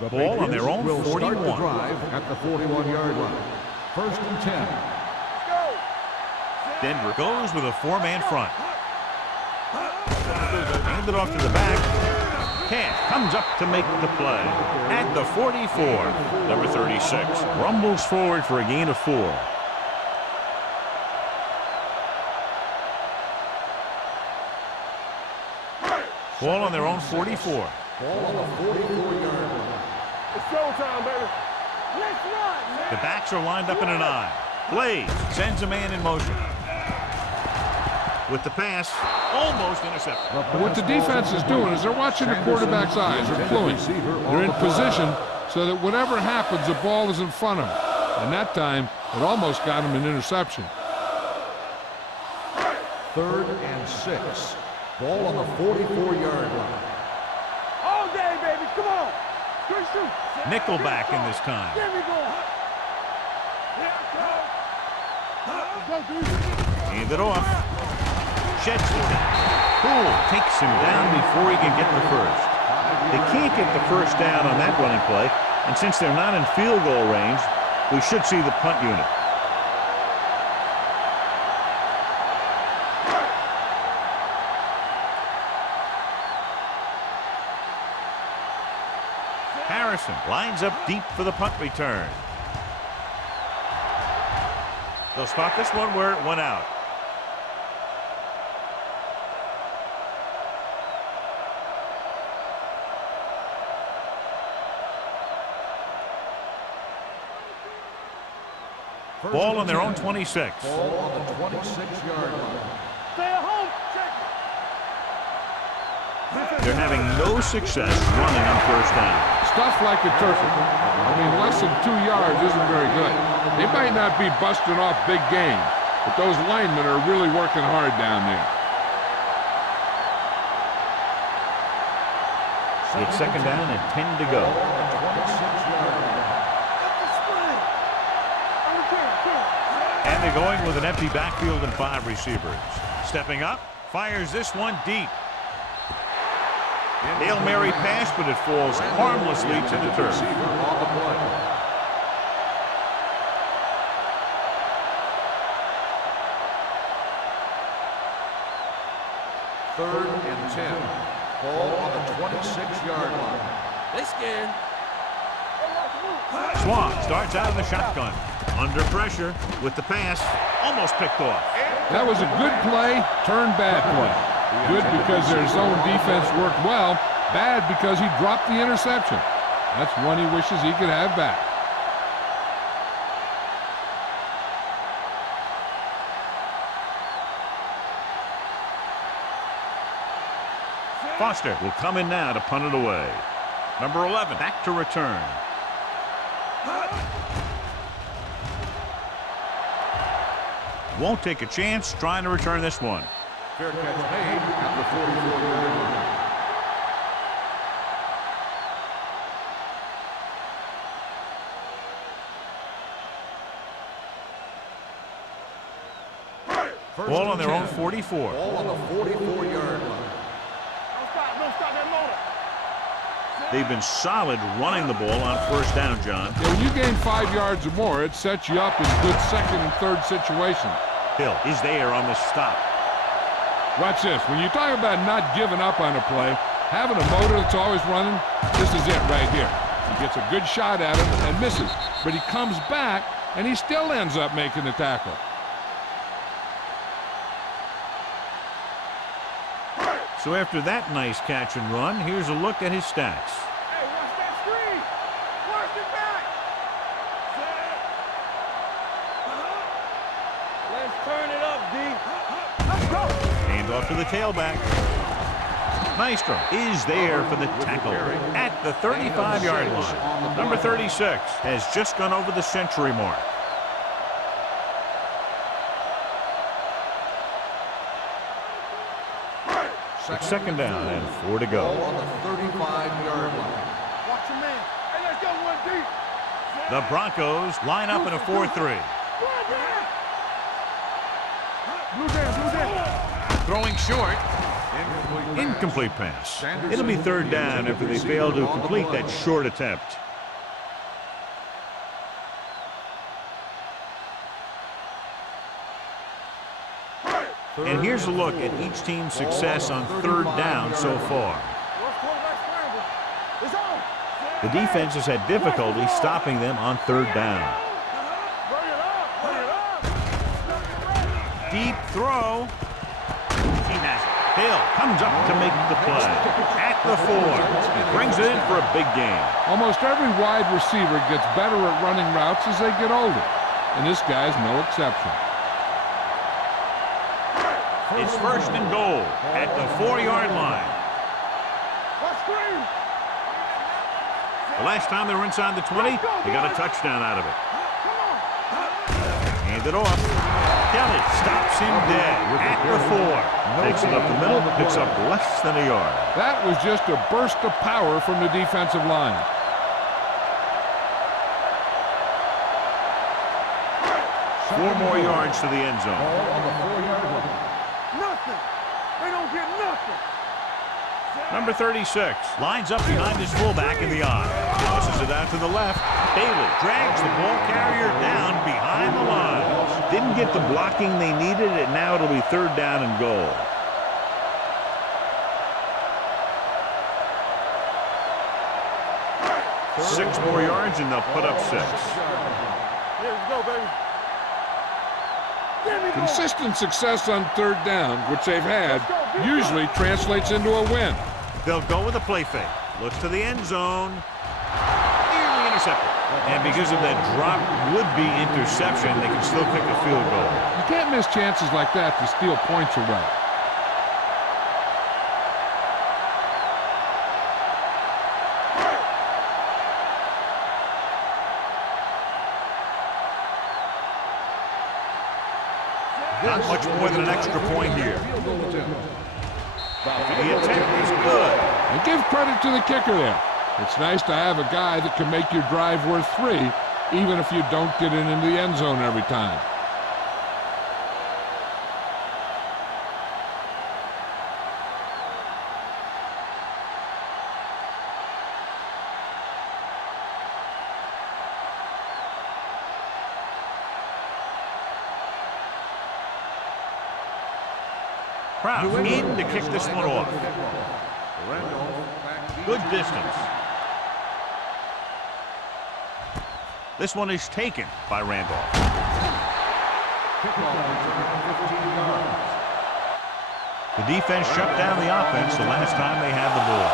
The ball on their own 41. Drive at the 41-yard line. 1st and 10. Denver goes with a 4-man front. Handed off to the back. Cash comes up to make the play. At the 44, number 36 rumbles forward for a gain of 4. Ball on their own 44. Ball on the 44-yard line. It's showtime, baby. Let's run, man. The backs are lined up in an I. Blaze sends a man in motion. With the pass, almost intercepted. What the defense is doing is they're watching the quarterback's eyes. They're fluent. They're in position so that whatever happens, the ball is in front of them. And that time, it almost got him an interception. 3rd and 6. Ball on the 44-yard line. All day, baby. Come on. Good shoot. Nickelback in this time. There we go. Hand it off. Sheds the tackle. Poole takes him down before he can get the first. They can't get the first down on that running play, and since they're not in field goal range, we should see the punt unit. Harrison lines up deep for the punt return. They'll spot this one where it went out. Ball on their own 26. Ball on the 26-yard line. Stay at home. They're having no success running on first down. Stuff like a turkey. I mean, less than 2 yards isn't very good. They might not be busting off big game, but those linemen are really working hard down there. It's 2nd down and 10 to go. And they're going with an empty backfield and 5 receivers. Stepping up, fires this one deep. Hail Mary pass, but it falls harmlessly to the turf. Third and 10. Ball on the 26-yard line. They scared. Swan starts out of the shotgun. Under pressure with the pass. Almost picked off. That was a good play, turned bad play. Good because their zone defense worked well. Bad because he dropped the interception. That's one he wishes he could have back. Foster will come in now to punt it away. Number 11 back to return. Won't take a chance trying to return this one. Fair catch made at the 44-yard line. Ball on their own 44. Ball on the 44-yard line. Don't stop that motor. They've been solid running the ball on first down, John. Yeah, when you gain 5 yards or more, it sets you up in good 2nd and 3rd situations. Hill is there on the stop. Watch this. When you talk about not giving up on a play, having a motor that's always running, this is it right here. He gets a good shot at him and misses. But he comes back, and he still ends up making the tackle. So after that nice catch and run, here's a look at his stats. Hey, watch that screen. Work it back. Let's turn it up, D. Let's go. Hand off to the tailback. Maestro is there for the tackle at the 35-yard line. Number 36 has just gone over the century mark. It's second down and 4 to go. Ball on the 35-yard line. Watch your man. Hey, let's go one deep. The Broncos line up in a 4-3. Blue down. Throwing short. Incomplete pass. It'll be third down after they fail to complete that short attempt. And here's a look at each team's success on third down so far. The defense has had difficulty stopping them on third down. Deep throw. He has it. Hill comes up to make the play. At the 4. He brings it in for a big gain. Almost every wide receiver gets better at running routes as they get older, and this guy's no exception. It's first and goal at the 4-yard line. The last time they were inside the 20, they got a touchdown out of it. Hand it off. Kelly stops him dead at the 4. Takes it up the middle, picks up less than a yard. That was just a burst of power from the defensive line. Four more yards to the end zone. Nothing. They don't get nothing. Number 36 lines up behind his fullback in the eye. Tosses it out to the left. Bailey drags the ball carrier down behind the line. Didn't get the blocking they needed, and now it'll be third down and goal. Six more yards, and they'll put up 6. Here we go, baby. Consistent success on third down, which they've had, usually translates into a win. They'll go with a play fake. Looks to the end zone. Nearly intercepted. And because of that drop would-be interception, they can still kick a field goal. You can't miss chances like that to steal points away. Not much more than an extra point here. The attempt is good. And give credit to the kicker there. It's nice to have a guy that can make your drive worth 3, even if you don't get it into the end zone every time. Kraus in to kick this one off. Good distance. This one is taken by Randolph. The defense shut down the offense the last time they had the ball.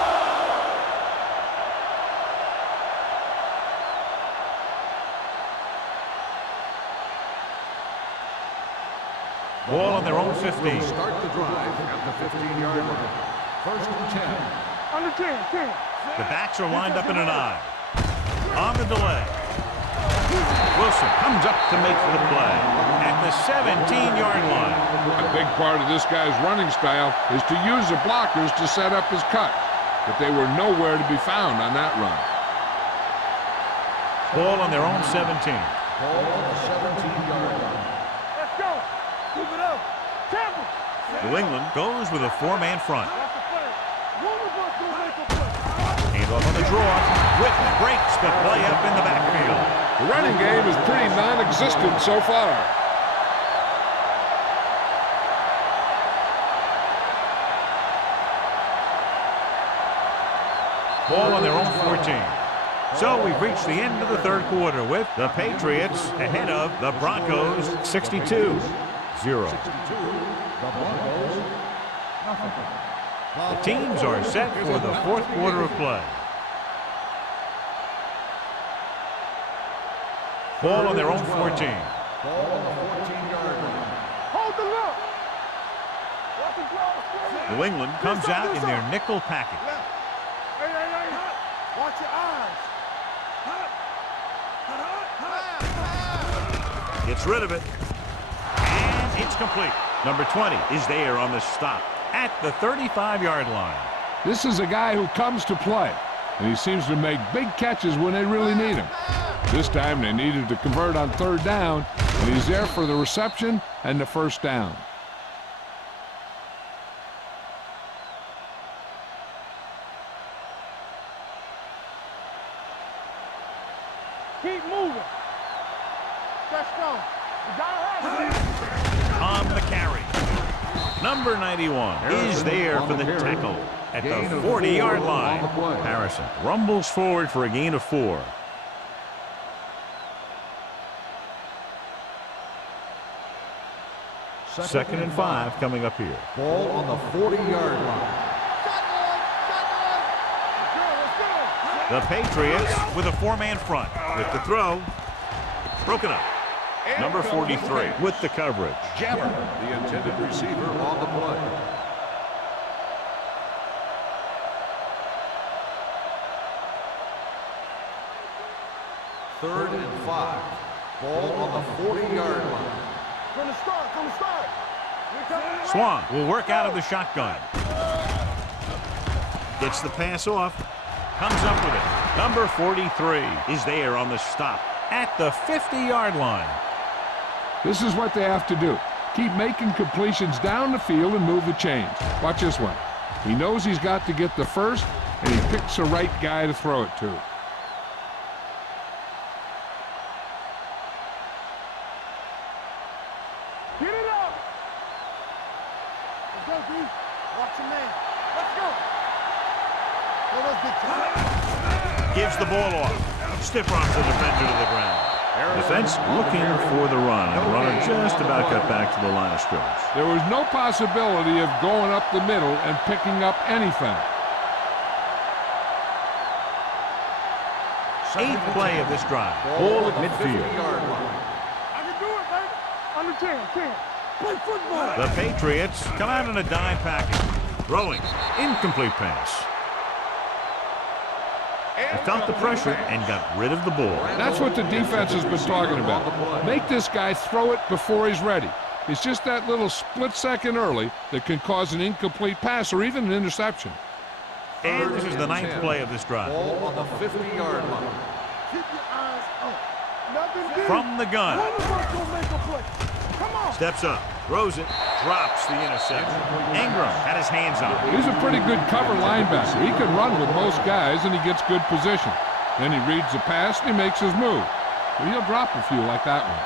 Ball on their own 15. Start the drive at the 15-yard line. First and 10. Under 10. The backs are lined up in an eye. On the delay. Wilson comes up to make the play at the 17-yard line. A big part of this guy's running style is to use the blockers to set up his cut, but they were nowhere to be found on that run. Ball on their own 17. Ball on the 17-yard line. Let's go. Keep it up. Tampa. New England goes with a 4-man front. That's the play. One of us will make a play. Hands off on the draw. Whitman breaks the play up in the backfield. The running game is pretty non-existent so far. Ball on their own 14. So we've reached the end of the third quarter with the Patriots ahead of the Broncos 62-0. The teams are set for the fourth quarter of play. Ball on their own 14. Ball on the 14-yard line. Hold the look. Watch the draw. New England comes out in their nickel package. Hey. Watch your eyes. Gets rid of it. And it's complete. Number 20 is there on the stop at the 35-yard line. This is a guy who comes to play, and he seems to make big catches when they really need him. This time they needed to convert on 3rd down, and he's there for the reception and the 1st down. Keep moving. Let's go. You gotta have it. On the carry. Number 91 is there for the tackle at the 40-yard line. Harrison rumbles forward for a gain of 4. Second and 5 coming up here. Ball on the 40-yard line. The Patriots with a 4-man front. With the throw. Broken up. Number 43 with the coverage. Jammer, the intended receiver on the play. Third and 5. Ball on the 40-yard line. From the start. Swan will work out of the shotgun. Gets the pass off. Comes up with it. Number 43 is there on the stop at the 50-yard line. This is what they have to do. Keep making completions down the field and move the chains. Watch this one. He knows he's got to get the first, and he picks the right guy to throw it to. Get it up. Let's go, D. Watch your man. Let's go. Let's big time. Gives the ball off. Stiff arms the defender to the ground. Defense looking for the run. And the runner just about got back to the line of scrimmage. There was no possibility of going up the middle and picking up anything. 8th play of this drive. Ball at midfield. I can do it, baby. Under 10. Play football. The Patriots come out in a dime package. Throwing. Incomplete pass. He felt the pressure and got rid of the ball. That's what the defense has been talking about. Make this guy throw it before he's ready. It's just that little split second early that can cause an incomplete pass or even an interception. And this is the 9th play of this drive. Ball on the 50-yard line. Keep your eyes up. Nothing deep. From the gun. One of us gonna make a play. Come on. Steps up. Throws it. Drops the interception. Ingram had his hands on it. He's a pretty good cover linebacker. He can run with most guys, and he gets good position. Then he reads the pass, and he makes his move. But he'll drop a few like that one.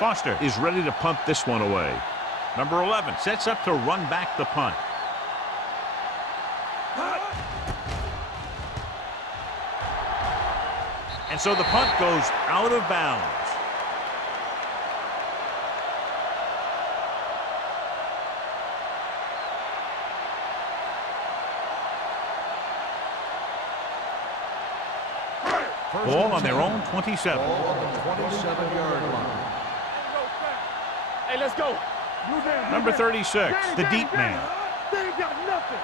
Foster is ready to punt this one away. Number 11 sets up to run back the punt. And so the punt goes out of bounds. Ball on their own 27. Ball on the 27-yard line. Hey, let's go. Number 36, the deep man. They ain't got nothing.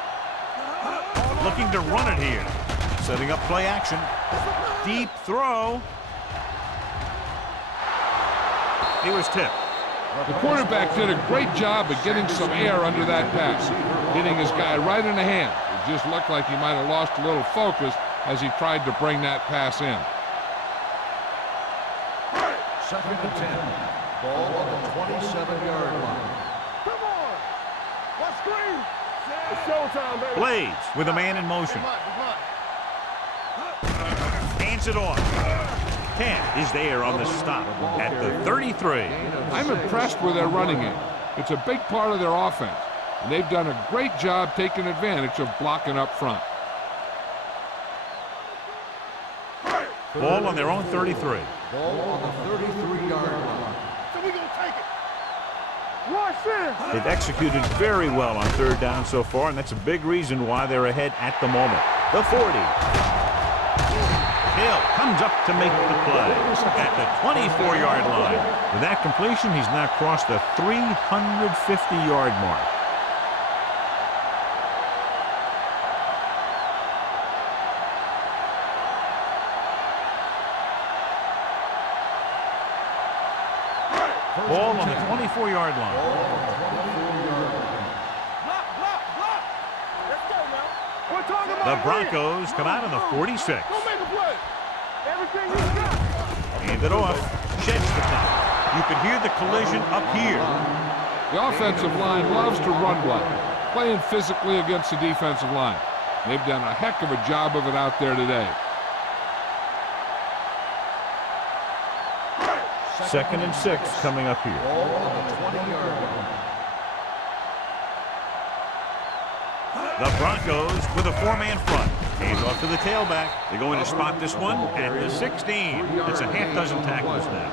Looking to run it here. Setting up play action. Deep throw. He was tipped. The quarterback did a great job of getting some air under that pass, hitting his guy right in the hand. It just looked like he might have lost a little focus as he tried to bring that pass in. Second and 10. Ball on the 27-yard line. Come on. What's screen? It's showtime, baby. Blades with a man in motion. Hands it off. Camp is there on the stop at the 33. I'm impressed with their running game. It's a big part of their offense, and they've done a great job taking advantage of blocking up front. Ball on their own 33. Ball on the 33-yard line. So we gonna take it. Rush in. They've executed very well on 3rd down so far, and that's a big reason why they're ahead at the moment. The 40. Hill comes up to make the play at the 24-yard line. With that completion, he's now crossed the 350-yard mark. Ball on the 24-yard line. Block, block, block. Let's go now. We're talking about The Broncos come out on the 46. Go make a play. Everything you got. Hand it off. Sheds the tackle. You can hear the collision up here. The offensive line loves to run block, playing physically against the defensive line. They've done a heck of a job of it out there today. 2nd and 6 coming up here. Ball on the 20-yard line. The Broncos with a 4-man front. Hands off to the tailback. They're going to spot this one at the 16. It's a half dozen tackles now.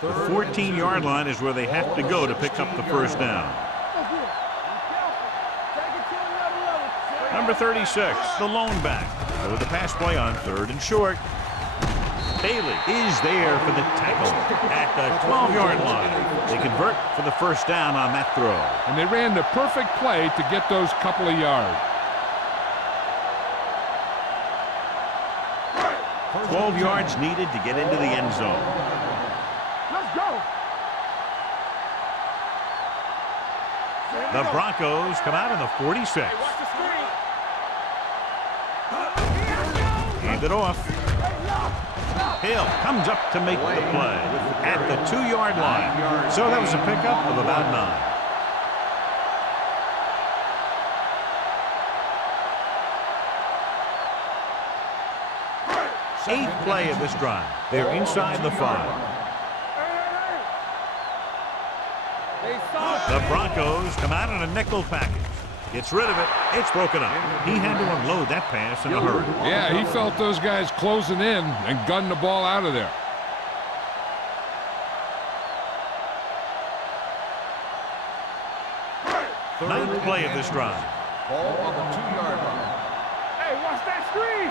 The 14-yard line is where they have to go to pick up the first down. Number 36, the lone back. With the pass play on 3rd and short. Bailey is there for the tackle at the 12-yard line. They convert for the first down on that throw. And they ran the perfect play to get those couple of yards. 12 yards needed to get into the end zone. Let's go. The Broncos come out in the 46. Watch the screen. Hand it off. Hill comes up to make the play at the 2-yard line. So that was a pickup of about 9. Eighth play of this drive. They're inside the 5. The Broncos come out in a nickel package. Gets rid of it. It's broken up. He had to unload that pass in a hurry. Yeah, he felt those guys closing in and gunned the ball out of there. Ninth play of this drive. Ball on the 2-yard line. Hey, watch that screen.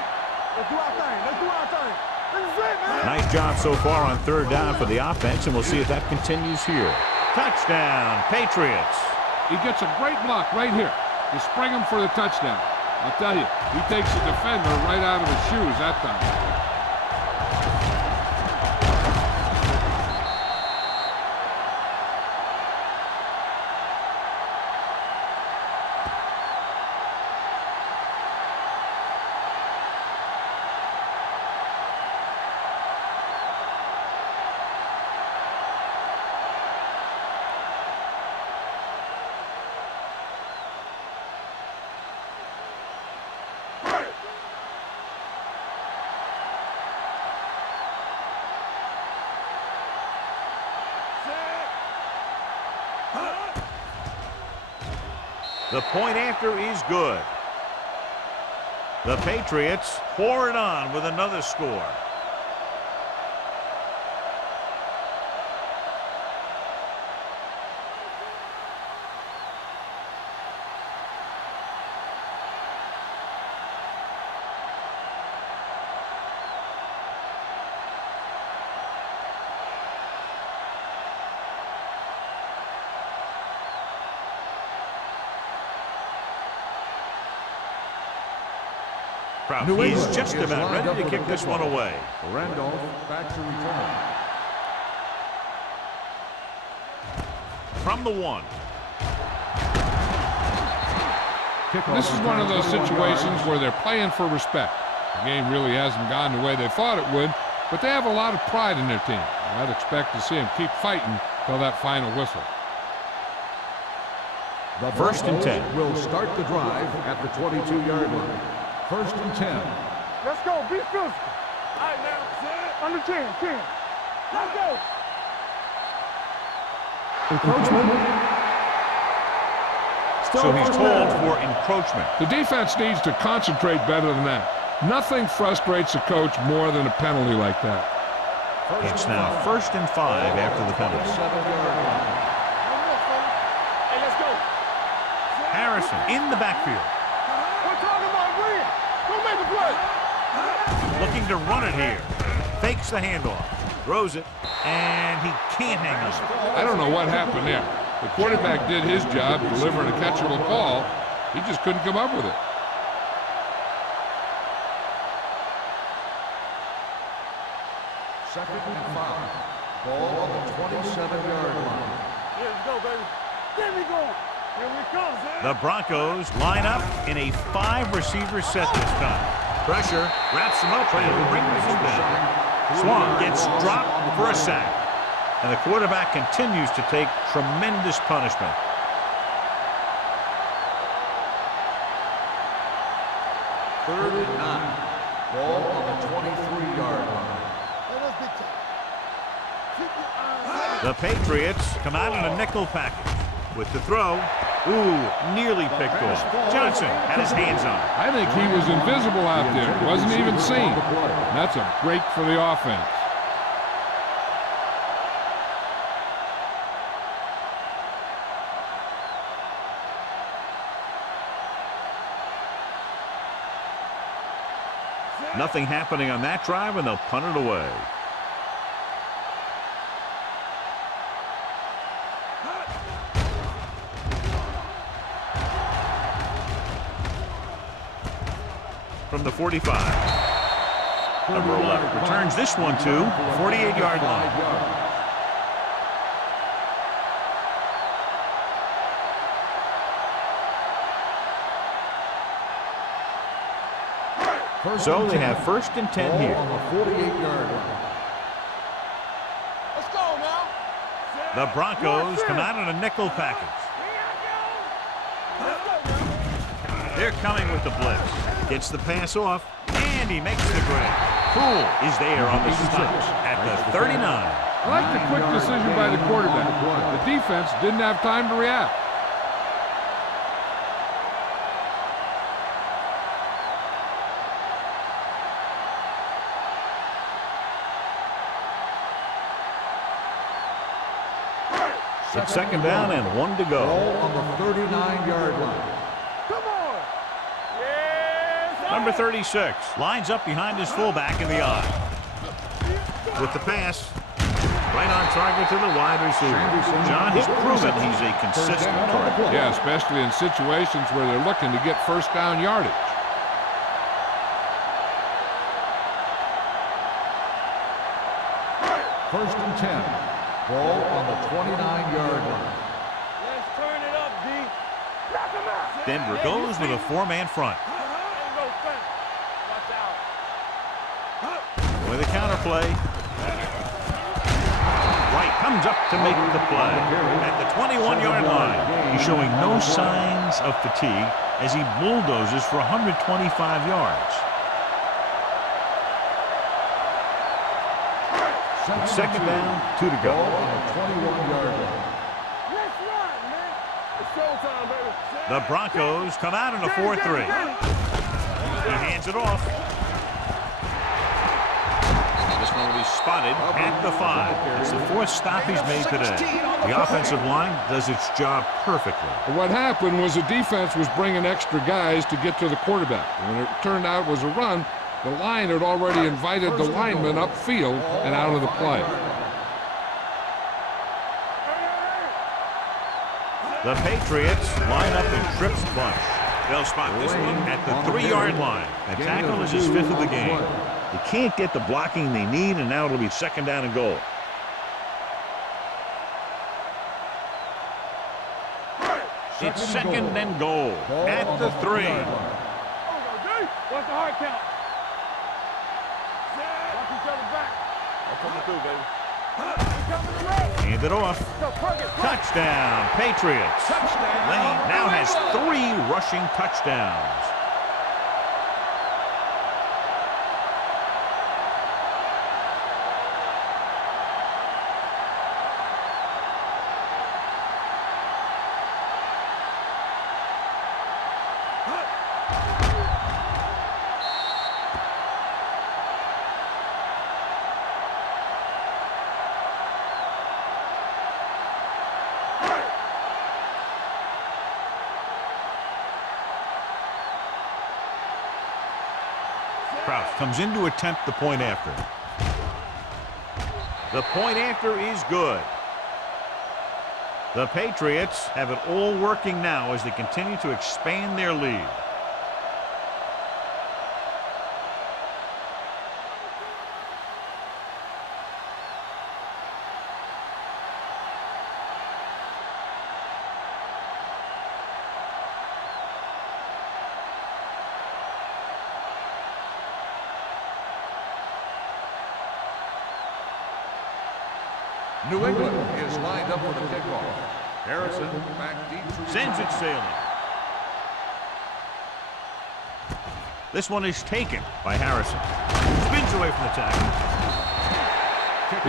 Let's do our thing. Let's do our thing. This is it, man. Nice job so far on 3rd down for the offense, and we'll see if that continues here. Touchdown, Patriots. He gets a great block right here to spring him for the touchdown. I'll tell you, he takes the defender right out of his shoes that time. The point after is good. The Patriots pour it on with another score. He's just about ready to kick this one away. Randolph back to return. From the 1. This is one of those situations where they're playing for respect. The game really hasn't gone the way they thought it would, but they have a lot of pride in their team. I'd expect to see them keep fighting till that final whistle. The 1st and 10. will start the drive at the 22-yard line. 1st and 10. Let's go. Be physical. All right, now. Under 10. Let's go. Encroachment. So he's told for encroachment. The defense needs to concentrate better than that. Nothing frustrates a coach more than a penalty like that. It's now 1st and 5 after the penalty. 7-yard line. Hey, let's go. Harrison in the backfield. We're talking about win. Go make a play. Looking to run it here. Fakes the handoff. Throws it. And he can't hang on. I don't know what happened there. The quarterback did his job delivering a catchable ball. He just couldn't come up with it. Ball on the 27-yard line. Yeah, let's go, baby. Get me going. Here we come, man. The Broncos line up in a 5-receiver set this time. Pressure wraps him up and brings him down. Swan gets dropped for a sack. And the quarterback continues to take tremendous punishment. Third and 9. Ball on the 23-yard line. The Patriots come out in a nickel package. With the throw, nearly picked off. Johnson had his hands on it. I think he was invisible out there. Wasn't even seen. That's a break for the offense. Nothing happening on that drive, and they'll punt it away. From the 45. Number 11 returns this one to 48-yard line. So they have 1st and 10 here. On the 48-yard line. Let's go now. The Broncos come out in a nickel package. They're coming with the blitz. Gets the pass off, and he makes the grab. Poole is there on the stop at the 39. I like the quick decision by the quarterback. The defense didn't have time to react. It's 2nd down and 1 to go. Ball on the 39-yard line. Come on. Yes, Number 36 lines up behind his fullback in the eye. With the pass, right on target to the wide receiver. John has proven he's a consistent target. Yeah, especially in situations where they're looking to get 1st down yardage. First and 10. Ball on the 29-yard line. let's turn it up, D. Knock him out. Denver goes with a 4-man front. Go, Frank. Watch out. With a counterplay. Wright comes up to make the play. At the 21-yard line, he's showing no signs of fatigue as he bulldozes for 125 yards. It's 2nd down, 2 to go. Ball on the 21-yard line. Let's run, man. It's showtime, baby. The Broncos come out in a 4-3. He hands it off. This one will be spotted at the 5. It's the 4th stop he's made today. The offensive line does its job perfectly. What happened was the defense was bringing extra guys to get to the quarterback. When it turned out it was a run, the line had already invited the lineman upfield and out of the play. The Patriots line up in trips bunch. They'll spot this one at the 3-yard line. The tackle is his 5th of the game. They can't get the blocking they need, and now it'll be 2nd down and goal. It's 2nd and goal at the 3. What's the hard count? Watch each other back. I'm coming through, baby. Hand it off. Touchdown, Patriots. Lane now has 3 rushing touchdowns. Kraus comes in to attempt the point after. The point after is good. The Patriots have it all working now as they continue to expand their lead. New England is lined up for the kickoff. Harrison back deep to Sends it sailing. This one is taken by Harrison. Spins away from the tackle.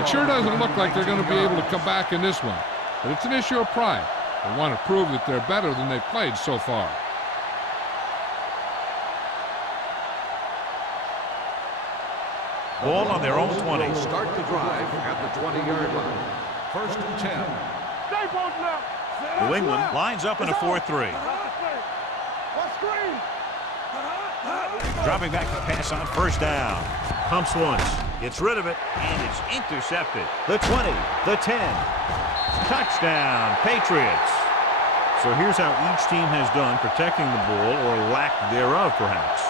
It sure doesn't look like they're going to be able to come back in this one, but it's an issue of pride. They want to prove that they're better than they've played so far. Ball on their own 20. Will start the drive at the 20-yard line. First and 10. Stay posted up. New England lines up in a 4-3. Let's screen. Dropping back to pass on first down. Pumps once. Gets rid of it, and it's intercepted. The 20, the 10. Touchdown, Patriots. So here's how each team has done protecting the ball, or lack thereof, perhaps.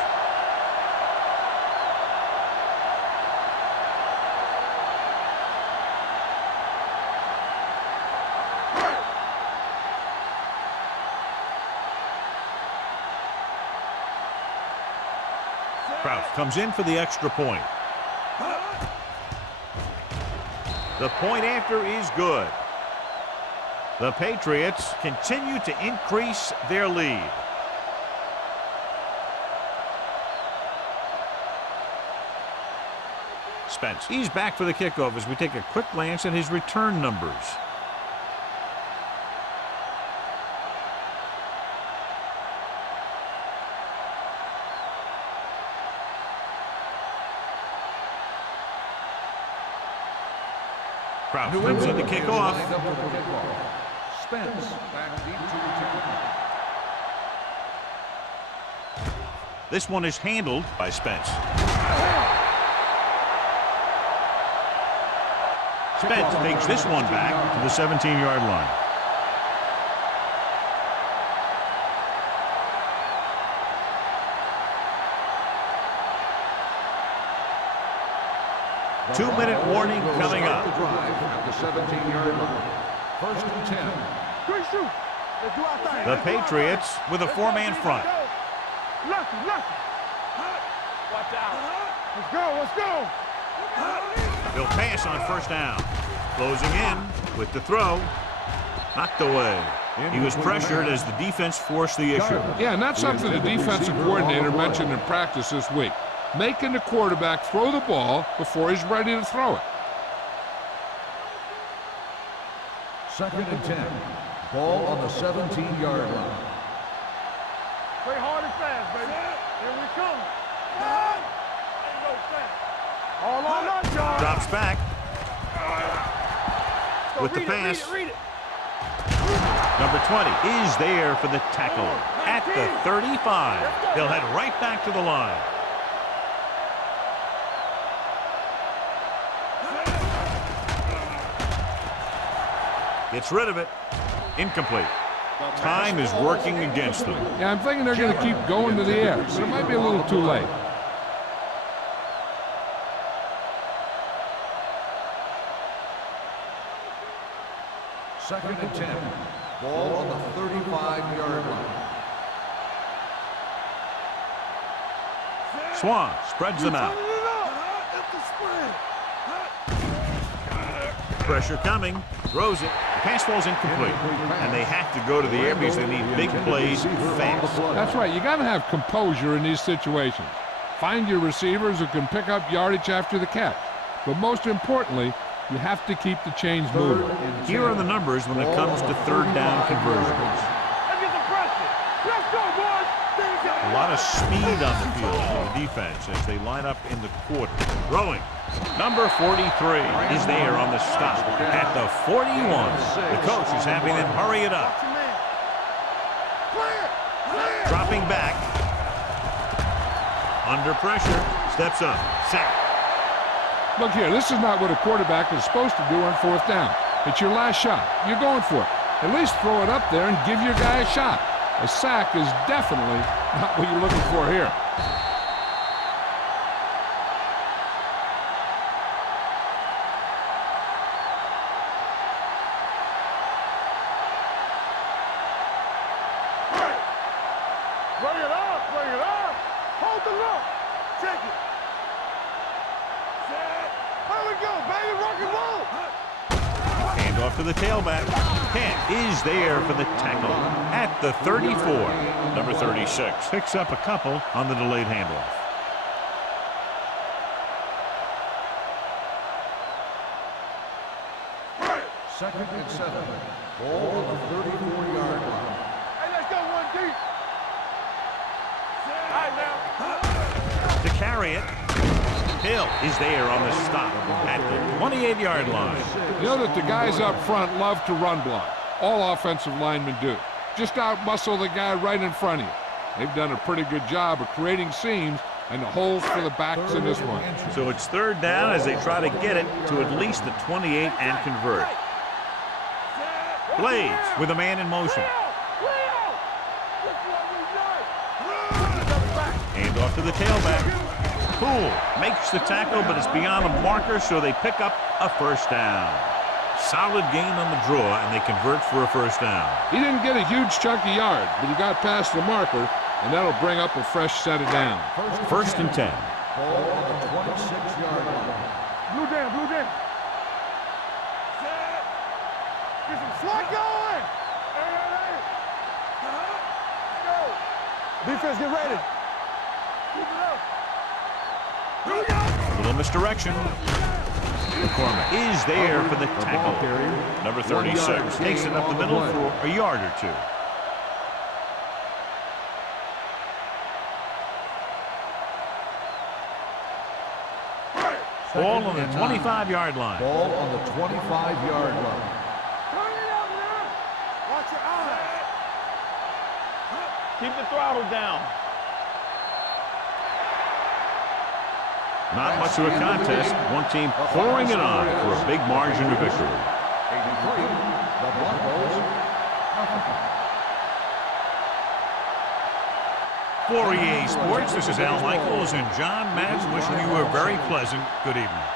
Crouch comes in for the extra point. The point after is good. The Patriots continue to increase their lead. Spence, he's back for the kickoff as we take a quick glance at his return numbers. Crouch comes in to kick off. Spence back deep to return. This one is handled by Spence. Spence takes this one back to the 17-yard line. Two-minute warning coming up. At the 17-yard line. First and 10. Good shoot. Let's do our thing. The Patriots with a four-man front. Lucky. Watch out. Let's go. Let's go. They'll pass on first down. Closing in with the throw. Knocked away. He was pressured as the defense forced the issue. Yeah, and that's something the defensive coordinator mentioned in practice this week. Making the quarterback throw the ball before he's ready to throw it. Second and 10. Ball on the 17-yard line. Play hard and fast, baby. Here we come. Ain't no fast. All on us, y'all. Drops back with the pass. Read it. Number 20 is there for the tackle at the 35. They'll head right back to the line. Gets rid of it. Incomplete. Time is working against them. Yeah, I'm thinking they're going to keep going to the air, but it might be a little too late. Second and 10. Ball on the 35-yard line. Swan spreads them out. Pressure coming. Throws it. The pass falls incomplete. And they have to go to the air because they need big plays fast. That's right. You got to have composure in these situations. Find your receivers who can pick up yardage after the catch. But most importantly, you have to keep the chains moving. Here are the numbers when it comes to third down conversions. Let's get some pressure. Let's go, boys. A lot of speed on the field for the defense as they line up in the quarter. Throwing. Number 43 is there on the stop at the 41. The coach is having them hurry it up. Dropping back. Under pressure. Steps up. Sack. Look here, this is not what a quarterback is supposed to do on fourth down. It's your last shot. You're going for it. At least throw it up there and give your guy a shot. A sack is definitely not what you're looking for here. Bring it up. Hold the look. Check it. There we go, baby. Rock and roll. Off to the tailback. Kent is there for the tackle at the 34. Number 36 picks up a couple on the delayed handoff. Second and 7. Ball on the 34-yard line. Hey, let's go one deep. All right, now. To carry it, Hill is there on the stop at the 28-yard line. You know that the guys up front love to run block. All offensive linemen do. Just out-muscle the guy right in front of you. They've done a pretty good job of creating seams and the holes for the backs in this one. So it's third down as they try to get it to at least the 28 and convert. Blades with a man in motion. Hand off to the tailback. Poole makes the tackle, but it's beyond the marker, so they pick up a first down. Solid gain on the draw, and they convert for a first down. He didn't get a huge chunk of yards, but he got past the marker, and that'll bring up a fresh set of downs. First and 10. Ball on the 26-yard line. Blue down, blue down. Get some slack going. Hey. Let's go. Defense, get ready. Keep it up. A little misdirection. McCormick is there for the tackle. Number 36 takes it up the middle for a yard or two. Ball on the 25-yard line. Ball on the 25-yard line. Turn it up now. Watch your eyes. Keep the throttle down. Not much of a contest. One team pouring it on for a big margin of victory. 83, the Broncos. For EA Sports, this is Al Michaels and John Madden wishing you a very pleasant good evening.